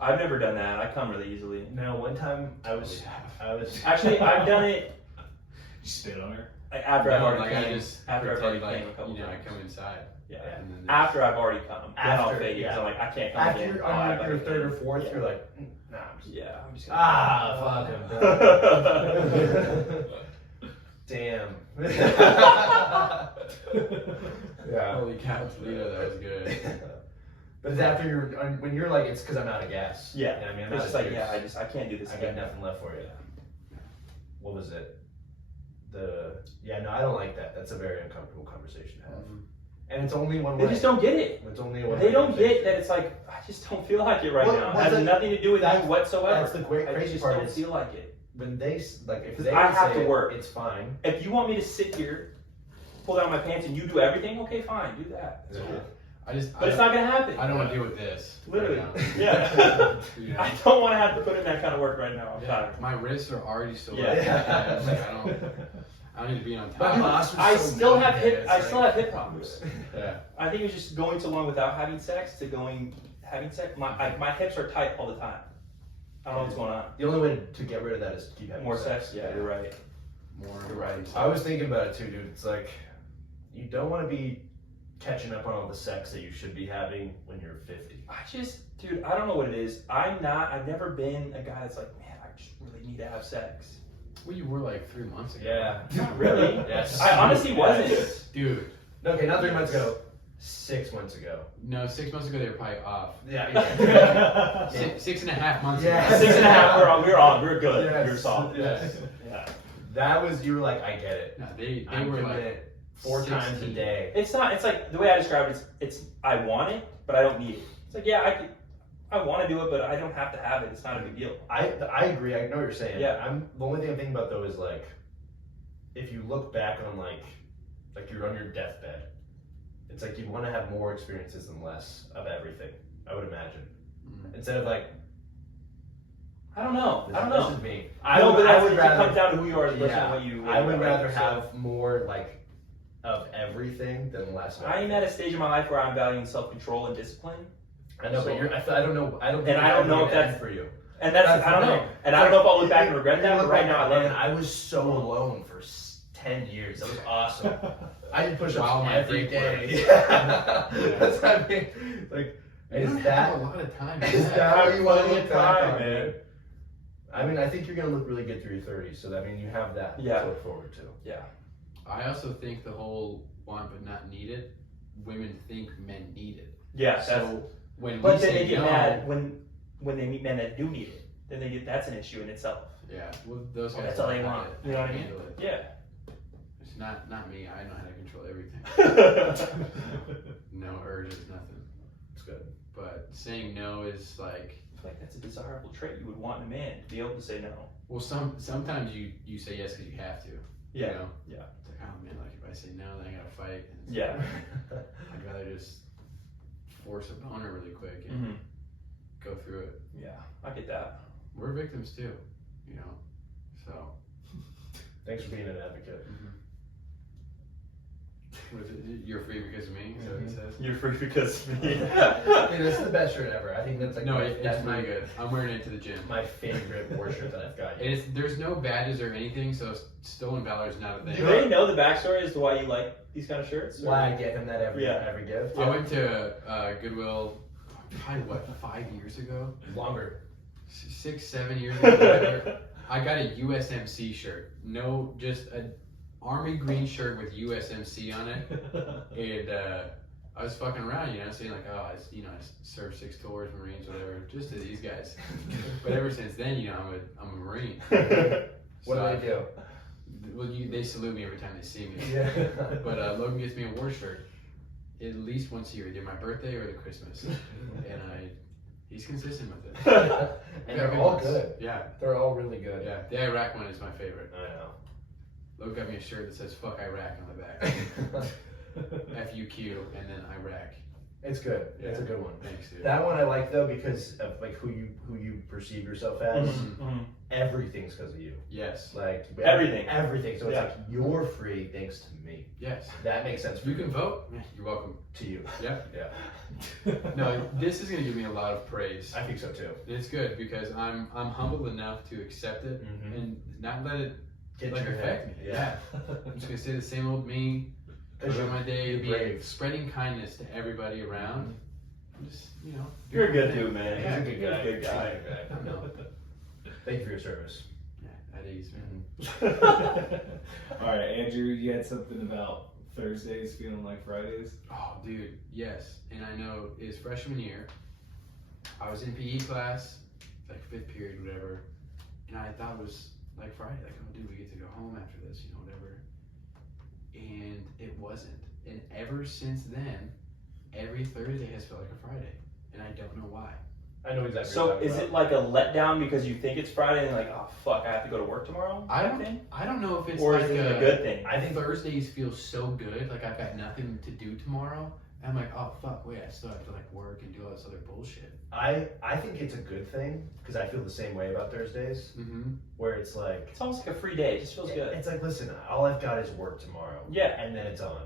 I've never done that. I come really easily. No, one time I was. Actually, I've done it You spit on her. like, after I've No, already like came. I just After I've pretend already like came a couple you know I times. come inside. Yeah. And then After I've already come. Then I'll After, fake it because yeah. I'm like, I can't come After again. you're Oh, I've on your already third or came. fourth, Yeah. you're like, nah. I'm just, Yeah, I'm just fuck him. Damn. Yeah. Holy cow, Toledo, that was good. But it's after you're when you're like it's because I'm out of gas. Yeah. You know what I mean, I'm It's out just of like, juice. yeah, I can't do this I got again. nothing left for you. What was it? No, I don't like that. That's a very uncomfortable conversation to have. And it's only one way. They just don't get it. It's only a one They way don't conversation. get that it's like, I just don't feel like it right Well, now. It well, has that- nothing to do with you that's- whatsoever. that's the great I crazy just part don't is- feel like it. When they like if 'Cause they I have say to work. it's fine. If you want me to sit here, pull down my pants, and you do everything, okay, fine, do that. It's cool. But But it's not gonna happen. I don't want to deal with this. Literally. Right now. Yeah. You know? I don't want to have to put in that kind of work right now. I'm Yeah, tired. my wrists are already sore. Yeah. And I'm like, I don't need to be on My top. boss was I so still mean, have man, hip. it's I like- still have hip problems. Yeah. I think it was just going so long without having sex to having sex. My hips are tight all the time. I don't know what's going on. The only way to get rid of that is to keep having More sex? Yeah, you're right. More. You're right. I was thinking about it too, dude. It's like you don't want to be catching up on all the sex that you should be having when you're 50. Dude, I don't know what it is. I've never been a guy that's like, man, I just really need to have sex. Well, you were like 3 months ago. Yeah. Not really. Yes. I honestly wasn't. Dude. Okay, not 3 months ago. 6 months ago. No, 6 months ago they were probably off. Yeah. 6.5 months Yeah. ago. 6.5. We were good. Yes. We were solid. Yes. Yeah. That was you were like, I get it. No, they I'm were committed. like 4 times a 16. day. It's not. It's like the way I describe it. It's I want it, but I don't need it. It's like I want to do it, but I don't have to have it. It's not a big deal. I agree. I know what you're saying. Yeah. The only thing I'm thinking about though is like, if you look back on like you're on your deathbed, it's like you want to have more experiences than less of everything. I would imagine instead of like. I don't know. This is me. No, but I would it rather. comes down to who you are as a person Yeah, and what you. I would like. rather So, have more like of everything than less. Of I am everything. at a stage in my life where I'm valuing self-control and discipline, I know, but I don't know. I don't. And I don't know if that's- for you. and that's That's I don't the know, thing. and I don't know if I'll look back and regret that. But right now, I love Man, it. I was so alone for 10 years. That was awesome. I did push-ups Wow, my every freak day. work. Yeah. That's what I mean. Like, You is don't that have a lot of time. is that what you want to plenty look of back time, on, man. man? I mean, I think you're gonna look really good through your 30s. So that means you have that Yeah. to look forward to. Yeah. I also think the whole want but not need it, women think men need it. Yeah. That's, So when but we then say they get no, mad when they meet men that do need it. Then that's an issue in itself. yeah, well, those guys That's all they know how want. to You know what I mean? handle it. Yeah. It's not me. I know how to control everything. No urges, nothing. It's good. But saying no is like, I feel like that's a desirable trait you would want in a man to be able to say no. well, sometimes you say yes because you have to. Yeah. You know? Yeah. It's like, oh man, like if I say no, then I gotta fight. And it's Yeah. like, I'd rather just force a boner really quick and Mm-hmm. go through it. Yeah. I get that. We're victims too, you know. So. Thanks for being an advocate. You're free because of me. Is that what it says? You're free because of me. Dude, this is the best shirt ever. I think that's like No, that's it's really good. I'm wearing it to the gym. my favorite war shirt that I've got. And it's, there's no badges or anything, so stolen valor is not a Do thing. they know the backstory as to why you like these kind of shirts? or- Why I get him that every Yeah. gift? I went to Goodwill, probably what, 5 years ago? Longer. 6, 7 years ago. Whatever. I got a USMC shirt. No, just an army green shirt with USMC on it. And I was fucking around, you know, saying like, oh, I served 6 tours, Marines, whatever, just to these guys. But ever since then, you know, I'm a Marine. What do So I do? Well, they salute me every time they see me. Yeah. But Logan gets me a war shirt at least once a year, either my birthday or the Christmas, and he's consistent with it. And Yeah, they're all ones. good. Yeah, They're all really good. yeah. The Iraq one is my favorite. I know. Logan got me a shirt that says "Fuck Iraq" on the back. FUQ and then Iraq. It's good. It's a Yeah. good one. Thanks, dude. That one I like though because of like who you perceive yourself as. Mhm. Everything's because of you. Yes. Like Everything. Everything. So it's Yeah. like you're free thanks to me. Yes. That makes sense for You can vote. Yeah, you're welcome. to you. Yeah. Yeah. No, this is gonna give me a lot of praise. I think so too. It's good because I'm humble enough to accept it Mhm. and not let it Get like your affect head. me. Yeah. I'm just gonna say the same old me. Go Because about my day, you're be brave. spreading kindness to everybody around. Just You're a good dude, man. He's a good You're guy. a good guy. He's a good guy. No. Thank you for your service. Yeah, at ease, man. All right, Andrew, you had something about Thursdays feeling like Fridays. Oh, dude, yes. And I know it's freshman year. I was in PE class, like 5th period, whatever. And I thought it was like Friday, like, oh, dude, we get to go home after this, you know, whatever. And it wasn't. And ever since then, every Thursday has felt like a Friday. And I don't know why. I know exactly So what you're is talking it like a letdown because you think it's Friday and like, oh fuck, I have to go to work tomorrow? I type thing? don't know if it's Or like is it a good thing? I think Thursdays feel so good, like I've got nothing to do tomorrow. And I'm like, oh fuck, wait, I still have to like work and do all this other bullshit. I think it's a good thing because I feel the same way about Thursdays Mm-hmm. where it's like It's almost like a free day. It just feels good. it's like listen, all I've got is work tomorrow. Yeah. And then it's on.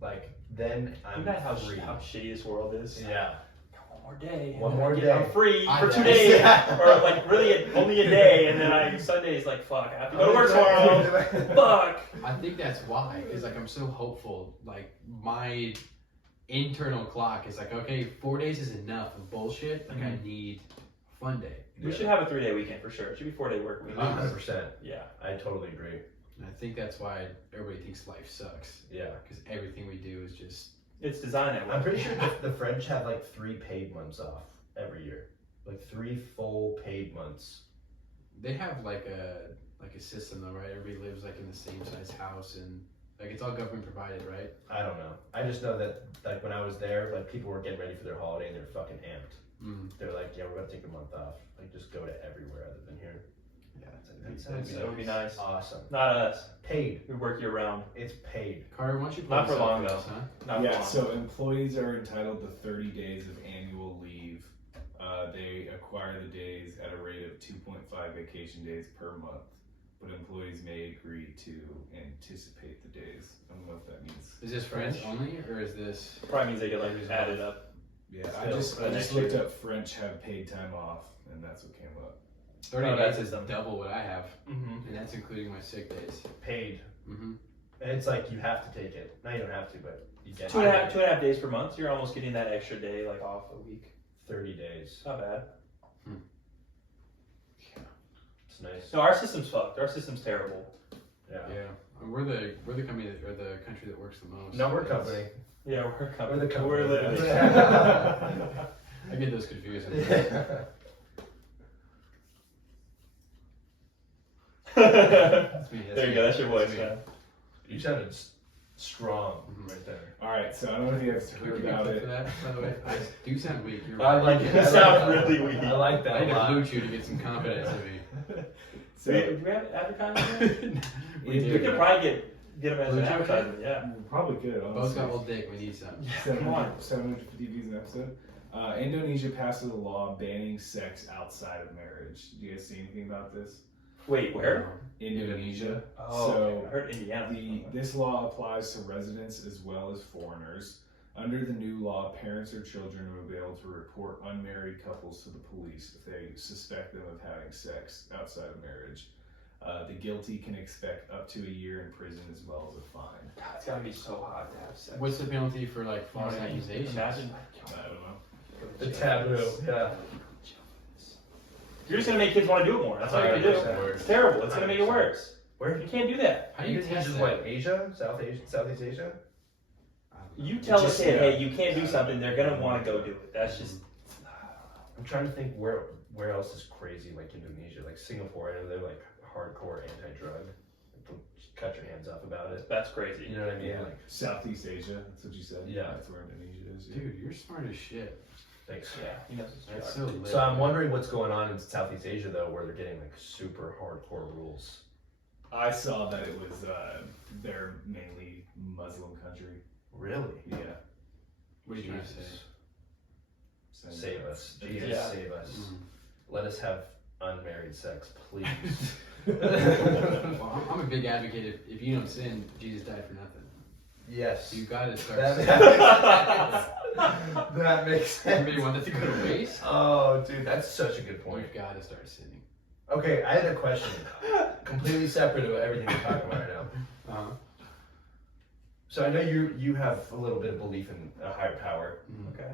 Like then I'm You know how free. shitty this world is. Yeah. Got one more day. and One then more I get- day. I'm free I for know. 2 days, Yeah. or like really only a day, and then Sunday is like fuck, I have to go to work tomorrow. Fuck. I think that's why, because like I'm so hopeful. Like my internal clock is like, okay, 4 days is enough of bullshit. Like I need a fun day. We should have a 3-day weekend for sure. It should be 4-day work week. 100%. Yeah. I totally agree. And I think that's why everybody thinks life sucks, Yeah. because everything we do is just. It's designed that way. I'm pretty sure the French have like 3 paid months off every year. Like 3 full paid months. They have like a system though, right? Everybody lives like in the same size house, and Like it's all government provided, right? I don't know. I just know that like when I was there, like people were getting ready for their holiday and they're fucking amped. They're like, yeah, we're gonna take a month off. Like just go to everywhere other than here. Yeah. That would be nice. Awesome. Not us. Paid. We work year round. It's paid. Carter, why don't you Not plug for this long, out though. us, huh? Not Yeah, long. so employees are entitled to 30 days of annual leave. They acquire the days at a rate of 2.5 vacation days per month, but employees may agree to anticipate the days. I don't know if that means. Is this French only, or is this? Probably means they get like added up. Yeah, Still, I just looked up French have paid time off, and that's what came up. 30 Oh, days that's is double what I have, Mm-hmm. and that's including my sick days. Paid. Mm-hmm. And it's like you have to take it. No, you don't have to, but you get 2.5 days per month. You're almost getting that extra day like off a week. 30 days. Not bad. It's nice. No, our system's fucked. Our system's terrible. Yeah. Yeah, and we're the company that, or the country that works the most. No, we're It's- company. Yeah, we're We're coming. the company. We're literally. I get those confused. That's me. There you go. That's your voice, me. man. You sounded strong Mhm. right there. All right, so I don't know if you guys Can we heard get a about clip it. for that, by the way? I do sound weak. You're I right. like it. You sound really weak. I like I that need a to lot. glue you to get some confidence in me. So Do we have advertising? We We do. could probably get them as Blue an check? advertisement. Yeah. we probably could. Bo's Honestly. got old dick. We need some. Come on. 750 views an episode. Indonesia passes a law banning sex outside of marriage. Do you guys see anything about this? Wait, where? Indonesia. Oh, So I heard Indiana. this law applies to residents as well as foreigners. Under the new law, parents or children will be able to report unmarried couples to the police if they suspect them of having sex outside of marriage. The guilty can expect up to a year in prison as well as a fine. God, it's gotta be so hot to have sex. What's the penalty for like false accusations? Imagine. I don't know. The taboo. Yeah. You're just gonna make kids want to do it more. That's all you can do. 100%. It's terrible. It's gonna make it 100%. worse. Where? You can't do that. How do you test that? What? Asia? Southeast Asia? You tell a Just- kid, yeah. hey, you can't do something, they're gonna want to go do it. That's just. I'm trying to think where else is crazy like Indonesia, like Singapore. I know they're like hardcore anti-drug. Like, don't just cut your hands off about it. That's crazy. You know what I mean? Yeah. Like, Southeast Asia. That's what you said. Yeah. That's where Indonesia is. Yeah. Dude, you're smart as shit. thanks. Yeah, he knows his That's job. so lit. So I'm wondering what's going on in Southeast Asia though, where they're getting like super hardcore rules. I saw that it was they're mainly Muslim country. Really? Yeah. What are you trying to say? So Save us, Jesus, Yeah. save us. Mm. Let us have unmarried sex, please. Well, I'm a big advocate. If you don't sin, Jesus died for nothing. Yes. You gotta start That sinning. that makes sense. Somebody want that to go to waste? Oh, dude, that's such a good point. You've gotta start sinning. Okay, I had a question, completely separate of everything we're talking about right now. Uh-huh. So I know you have a little bit of belief in a higher power. Okay.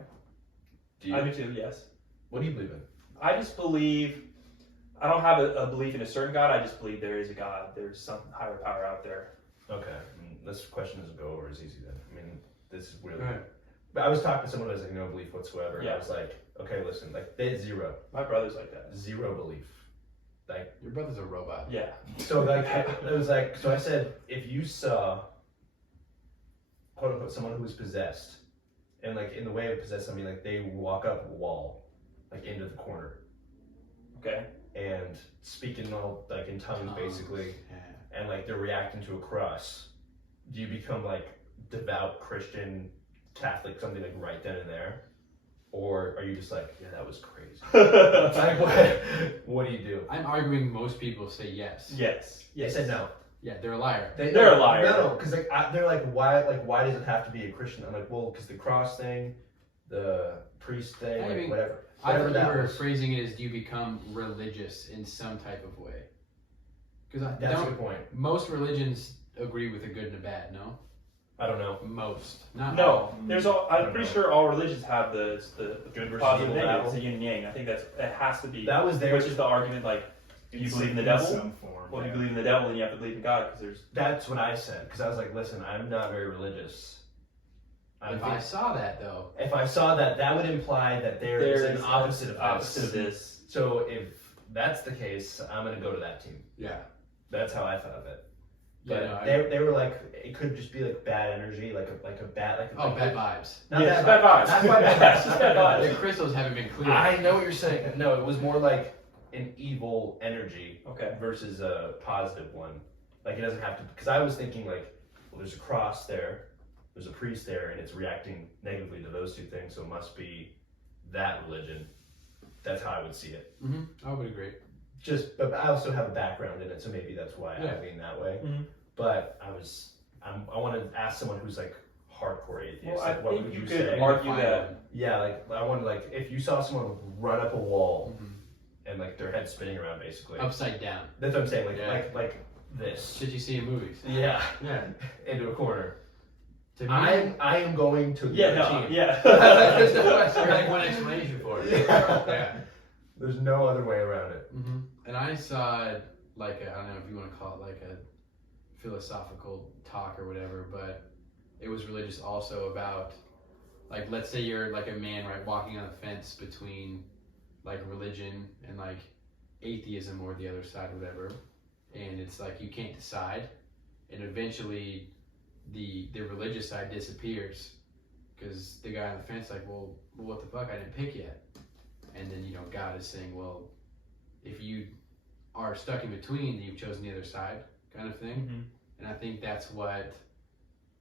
Do you? I do too, yes. What do you believe in? I just believe, I don't have a belief in a certain God, I just believe there is a God. There's some higher power out there. Okay, this question doesn't go over as easy then. I mean, this is really. Go ahead. But I was talking to someone who has like no belief whatsoever, and I Yeah. was like, okay, listen, like they had zero My brother's like that. belief. Like, Your brother's a robot. Yeah. so like, it was like, so I said, if you saw, quote unquote, someone who was possessed, and like in the way of possessed, I mean like they walk up a wall, like into the corner, Okay. and speaking all like in tongues basically, Yeah. and like they're reacting to a cross, do you become like devout Christian, Catholic, something like right then and there? Or are you just like, yeah, that was crazy? Like, what do you do? I'm arguing most people say yes. Yes. They Yes. said no. Yeah, they're a liar. They're a liar. No, because like they're like, why does it have to be a Christian? I'm like, well, because the cross thing, the priest thing, I like mean, whatever. I Whatever thought you that were was. phrasing it as do you become religious in some type of way? Because That's a good point. most religions agree with a good and a bad, no? I don't know. Most. Not No, all. there's all. I I'm don't pretty know. sure all religions have the Good versus positive evil and negative. battle. It's a yin and yang. I think it has to be. That was there. Which is the argument. Like, you believe in the devil? some form. well, if yeah. you believe in the devil, then you have to believe in God because there's. That's what I said because I was like, listen, I'm not very religious. If I saw that though, if I saw that, that would imply that there is an opposite of this. Opposite of this. So if that's the case, I'm gonna go to that team. yeah. That's how I thought of it. But Yeah, they were like, it could just be like bad energy, like a bad bad vibes. Not Yeah, bad it's bad vibes. Not quite bad It's vibes. just bad vibes. The crystals haven't been cleared. I know what you're saying. No, it was more like an evil energy Okay. versus a positive one. Like it doesn't have to, because I was thinking like, well, there's a cross there, there's a priest there, and it's reacting negatively to those two things, so it must be that religion. That's how I would see it. I would agree. But I also have a background in it, so maybe that's why Yeah. I lean that way. Mhm. But I want to ask someone who's like hardcore atheist. Well, like, I what think would you you could say? argue that. Yeah, like I want to like if you saw someone run up a wall and like their head spinning around, basically. Upside down. That's what I'm saying. Like Yeah. like this. Shit you see in movies. Yeah, Yeah. into a corner. To me, I am going to the Yeah, other no, team. yeah. there's like one explanation for it. Yeah. There's no other way around it. And I saw it like I don't know if you want to call it like a philosophical talk or whatever, but it was really just also about like let's say you're like a man right walking on a fence between like religion and like atheism or the other side or whatever, and it's like you can't decide, and eventually the religious side disappears because the guy on the fence like well what the fuck I didn't pick yet, and then God is saying well if you are stuck in between, you've chosen the other side, kind of thing. And I think that's what,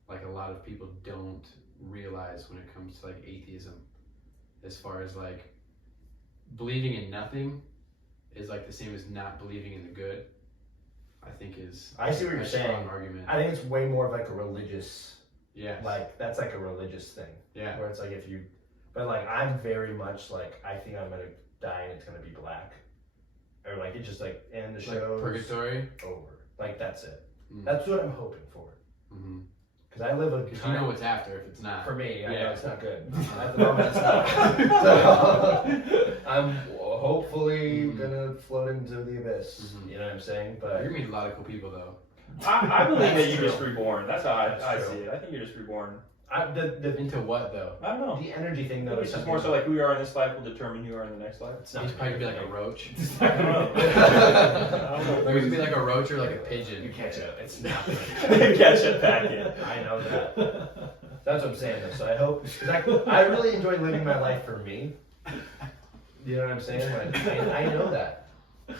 like, a lot of people don't realize when it comes to like atheism, as far as like believing in nothing is like the same as not believing in the good. I think is I see what you're a saying. strong argument. I think it's way more of like a religious, Yeah. like that's like a religious thing. Yeah. Where it's like but like I'm very much like I think I'm gonna die and it's gonna be black, or like it just like end the Like show purgatory. over. Like that's it. Mm. That's what I'm hoping for. Mm-hmm. Because I live a Because you know what's after if it's not. for me. I Yeah. know it's not good. At the moment, it's not. So, I'm hopefully gonna float into the abyss. Mhm. You know what I'm saying? You're But meeting a lot of cool people though. I believe that That's you're true. just reborn. That's how That's I true. see it. I think you're just reborn. the Into what though? I don't know. the energy thing I though think is it's just something more so like who you are in this life will determine who you are in the next life. it's not He's probably gonna be like a roach. I don't know. I don't know. Like, he's gonna be like a roach or like a pigeon. You catch it. It's not. Catch it back in. I know that. That's what I'm saying though. So I hope, because I really enjoy living my life for me. You know what I'm saying? Like, I know that.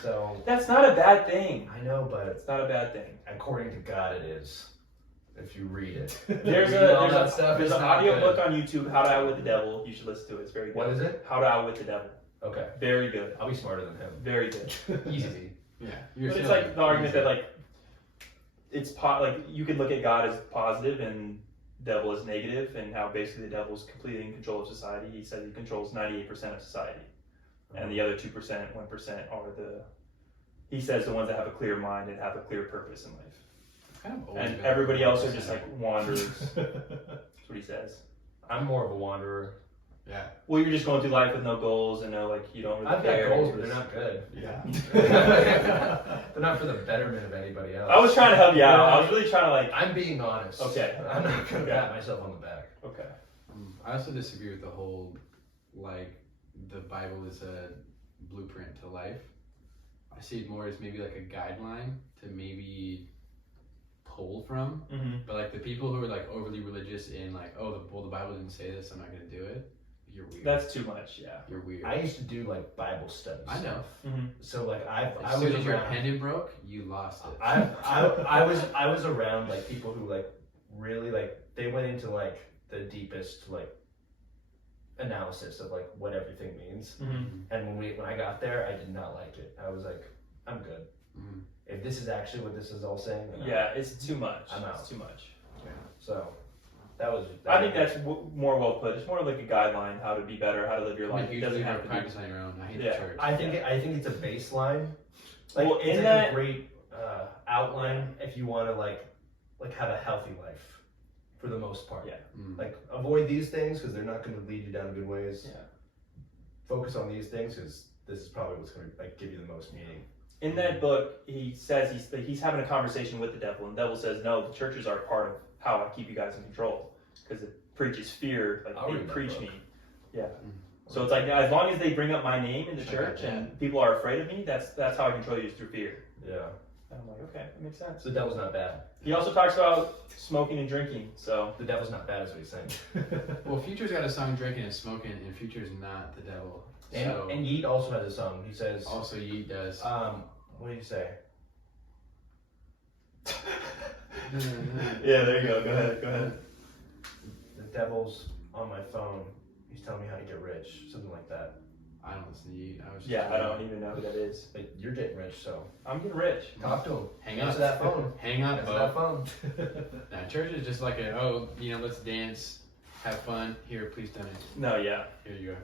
So That's not a bad thing. I know, but It's not a bad thing. according to God, it is. If you read it. There's Read all that an stuff, it's not audio good. book on YouTube, How to Outwit the Devil. You should listen to it. It's very good. What is it? How to Outwit the Devil. Okay. Very good. I'll be smarter than him. Very good. Easy. Yeah. You're But it's silly. like the argument that like it's like you could look at God as positive and devil as negative, and how basically the devil is completely in control of society. He says he controls 98% of society, and the other 2%, 1% are he says the ones that have a clear mind and have a clear purpose in life. Kind of always And been everybody like else are 1%. just like wanderers. That's what he says. I'm more of a wanderer. Yeah. Well, you're just going through life with no goals and no like you don't really I've got care. goals, You're but they're just- not good. Yeah. They're not for the betterment of anybody else. I was trying to help you out. I was really trying to like. I'm being honest. Okay. I'm not gonna Okay. pat myself on the back. Okay. I also disagree with the whole, like, the Bible is a blueprint to life. I see it more as maybe like a guideline to maybe pull from. Mm-hmm. But like the people who are like overly religious and like, oh, the Bible didn't say this, I'm not gonna do it. You're weird. That's too much. Yeah. You're weird. I used to do like Bible studies. I know. Mm-hmm. So like I As was soon as your around. pendant broke, you lost it. I was around like people who like really like they went into like the deepest like analysis of like what everything means. Mm-hmm. And when I got there, I did not like it. I was like, I'm good. Mhm. If this is actually what this is all saying, then Yeah, it's too much. I'm out. It's too much. So that was. I think that's more well put. It's more like a guideline, how to be better, how to live your I mean, life. if It you doesn't leave have your to practice be. on your own. I hate Yeah. the church. I think it's a baseline. Like Well, it's in like that- a great outline if you want to like have a healthy life, for the most part. Yeah. Mm. Like avoid these things because they're not going to lead you down good ways. Yeah. Focus on these things because this is probably what's going to like give you the most meaning. In that book, he says he's having a conversation with the devil, and the devil says, "No, the churches are part of how I keep you guys in control because it preaches fear. Like I'll they read that preach book. me." Yeah. So it's like as long as they bring up my name in the Check out church that. and people are afraid of me, that's how I control you is through fear. Yeah. And I'm like, okay, that makes sense. The devil's not bad. He also talks about smoking and drinking, so. The devil's not bad is what he's saying. Well, Future's got a song drinking and smoking, and Future's not the devil. And, So and Yeet also has a song. He says, also Yeet does. what did he say? Yeah, there you go. Go ahead. The devil's on my phone. He's telling me how to get rich. Something like that. I don't listen to Yeet. I was just Yeah, I don't even know who that is. But you're getting rich, so I'm getting rich. talk to him. Hang Answer up. that phone. Hang up, Answer Bo. that phone. Now, church is just like let's dance, have fun. Here, please donate. No, yeah. Here you go.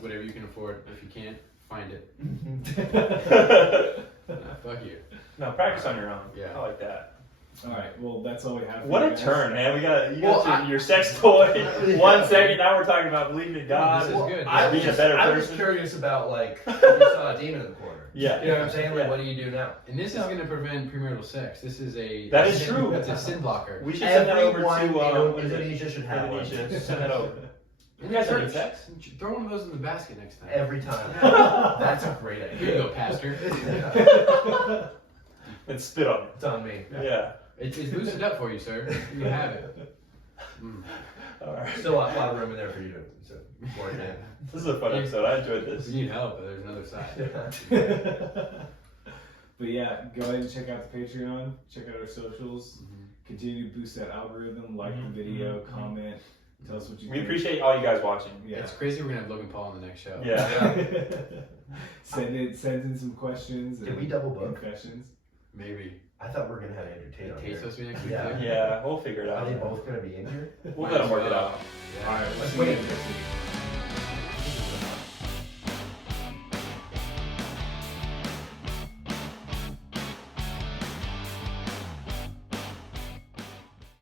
Whatever you can afford. If you can't, find it. Nah, fuck you. No, practice on your own. Yeah. I like that. All right. Well, that's all we have. For What you a guys. turn, man. You Well, got your sex toy. 1 second, now we're talking about believing in God. This is good. I Being a was, better I was person. curious about, like, if you saw a demon in the corner. Yeah. You know what I'm saying? Like, Yeah. what do you do now? And this is going to prevent premarital sex. This is a That is true. It's a sin blocker. We should send that over Everyone to in Indonesia should have one. Indonesia. Just send that over. In You guys have church. any sex? Throw one of those in the basket next time. Every time. That's a great idea. Here you go, Pastor. And spit on It's on me. it. Yeah. It's boosted up for you, sir. You have it. Mm. All right. Still a lot of room in there for you to work in. This is a fun episode. I enjoyed If this. you need help, there's another side. But yeah, go ahead and check out the Patreon. Check out our socials. Mhm. Continue to boost that algorithm. Like Mhm, the video. mhm, Comment. Tell us what you We think. appreciate all you guys watching. Yeah. It's crazy we're going to have Logan Paul on the next show. Yeah. send in some questions. Did and we double book? confessions? Maybe. I thought we were gonna have Andrew Tate on Tate's here. supposed to be next week, Yeah. too? Yeah, we'll figure it Are out. they both gonna be in here? We'll let them work it out. Yeah. All right. Let's We'll see you wait. next week.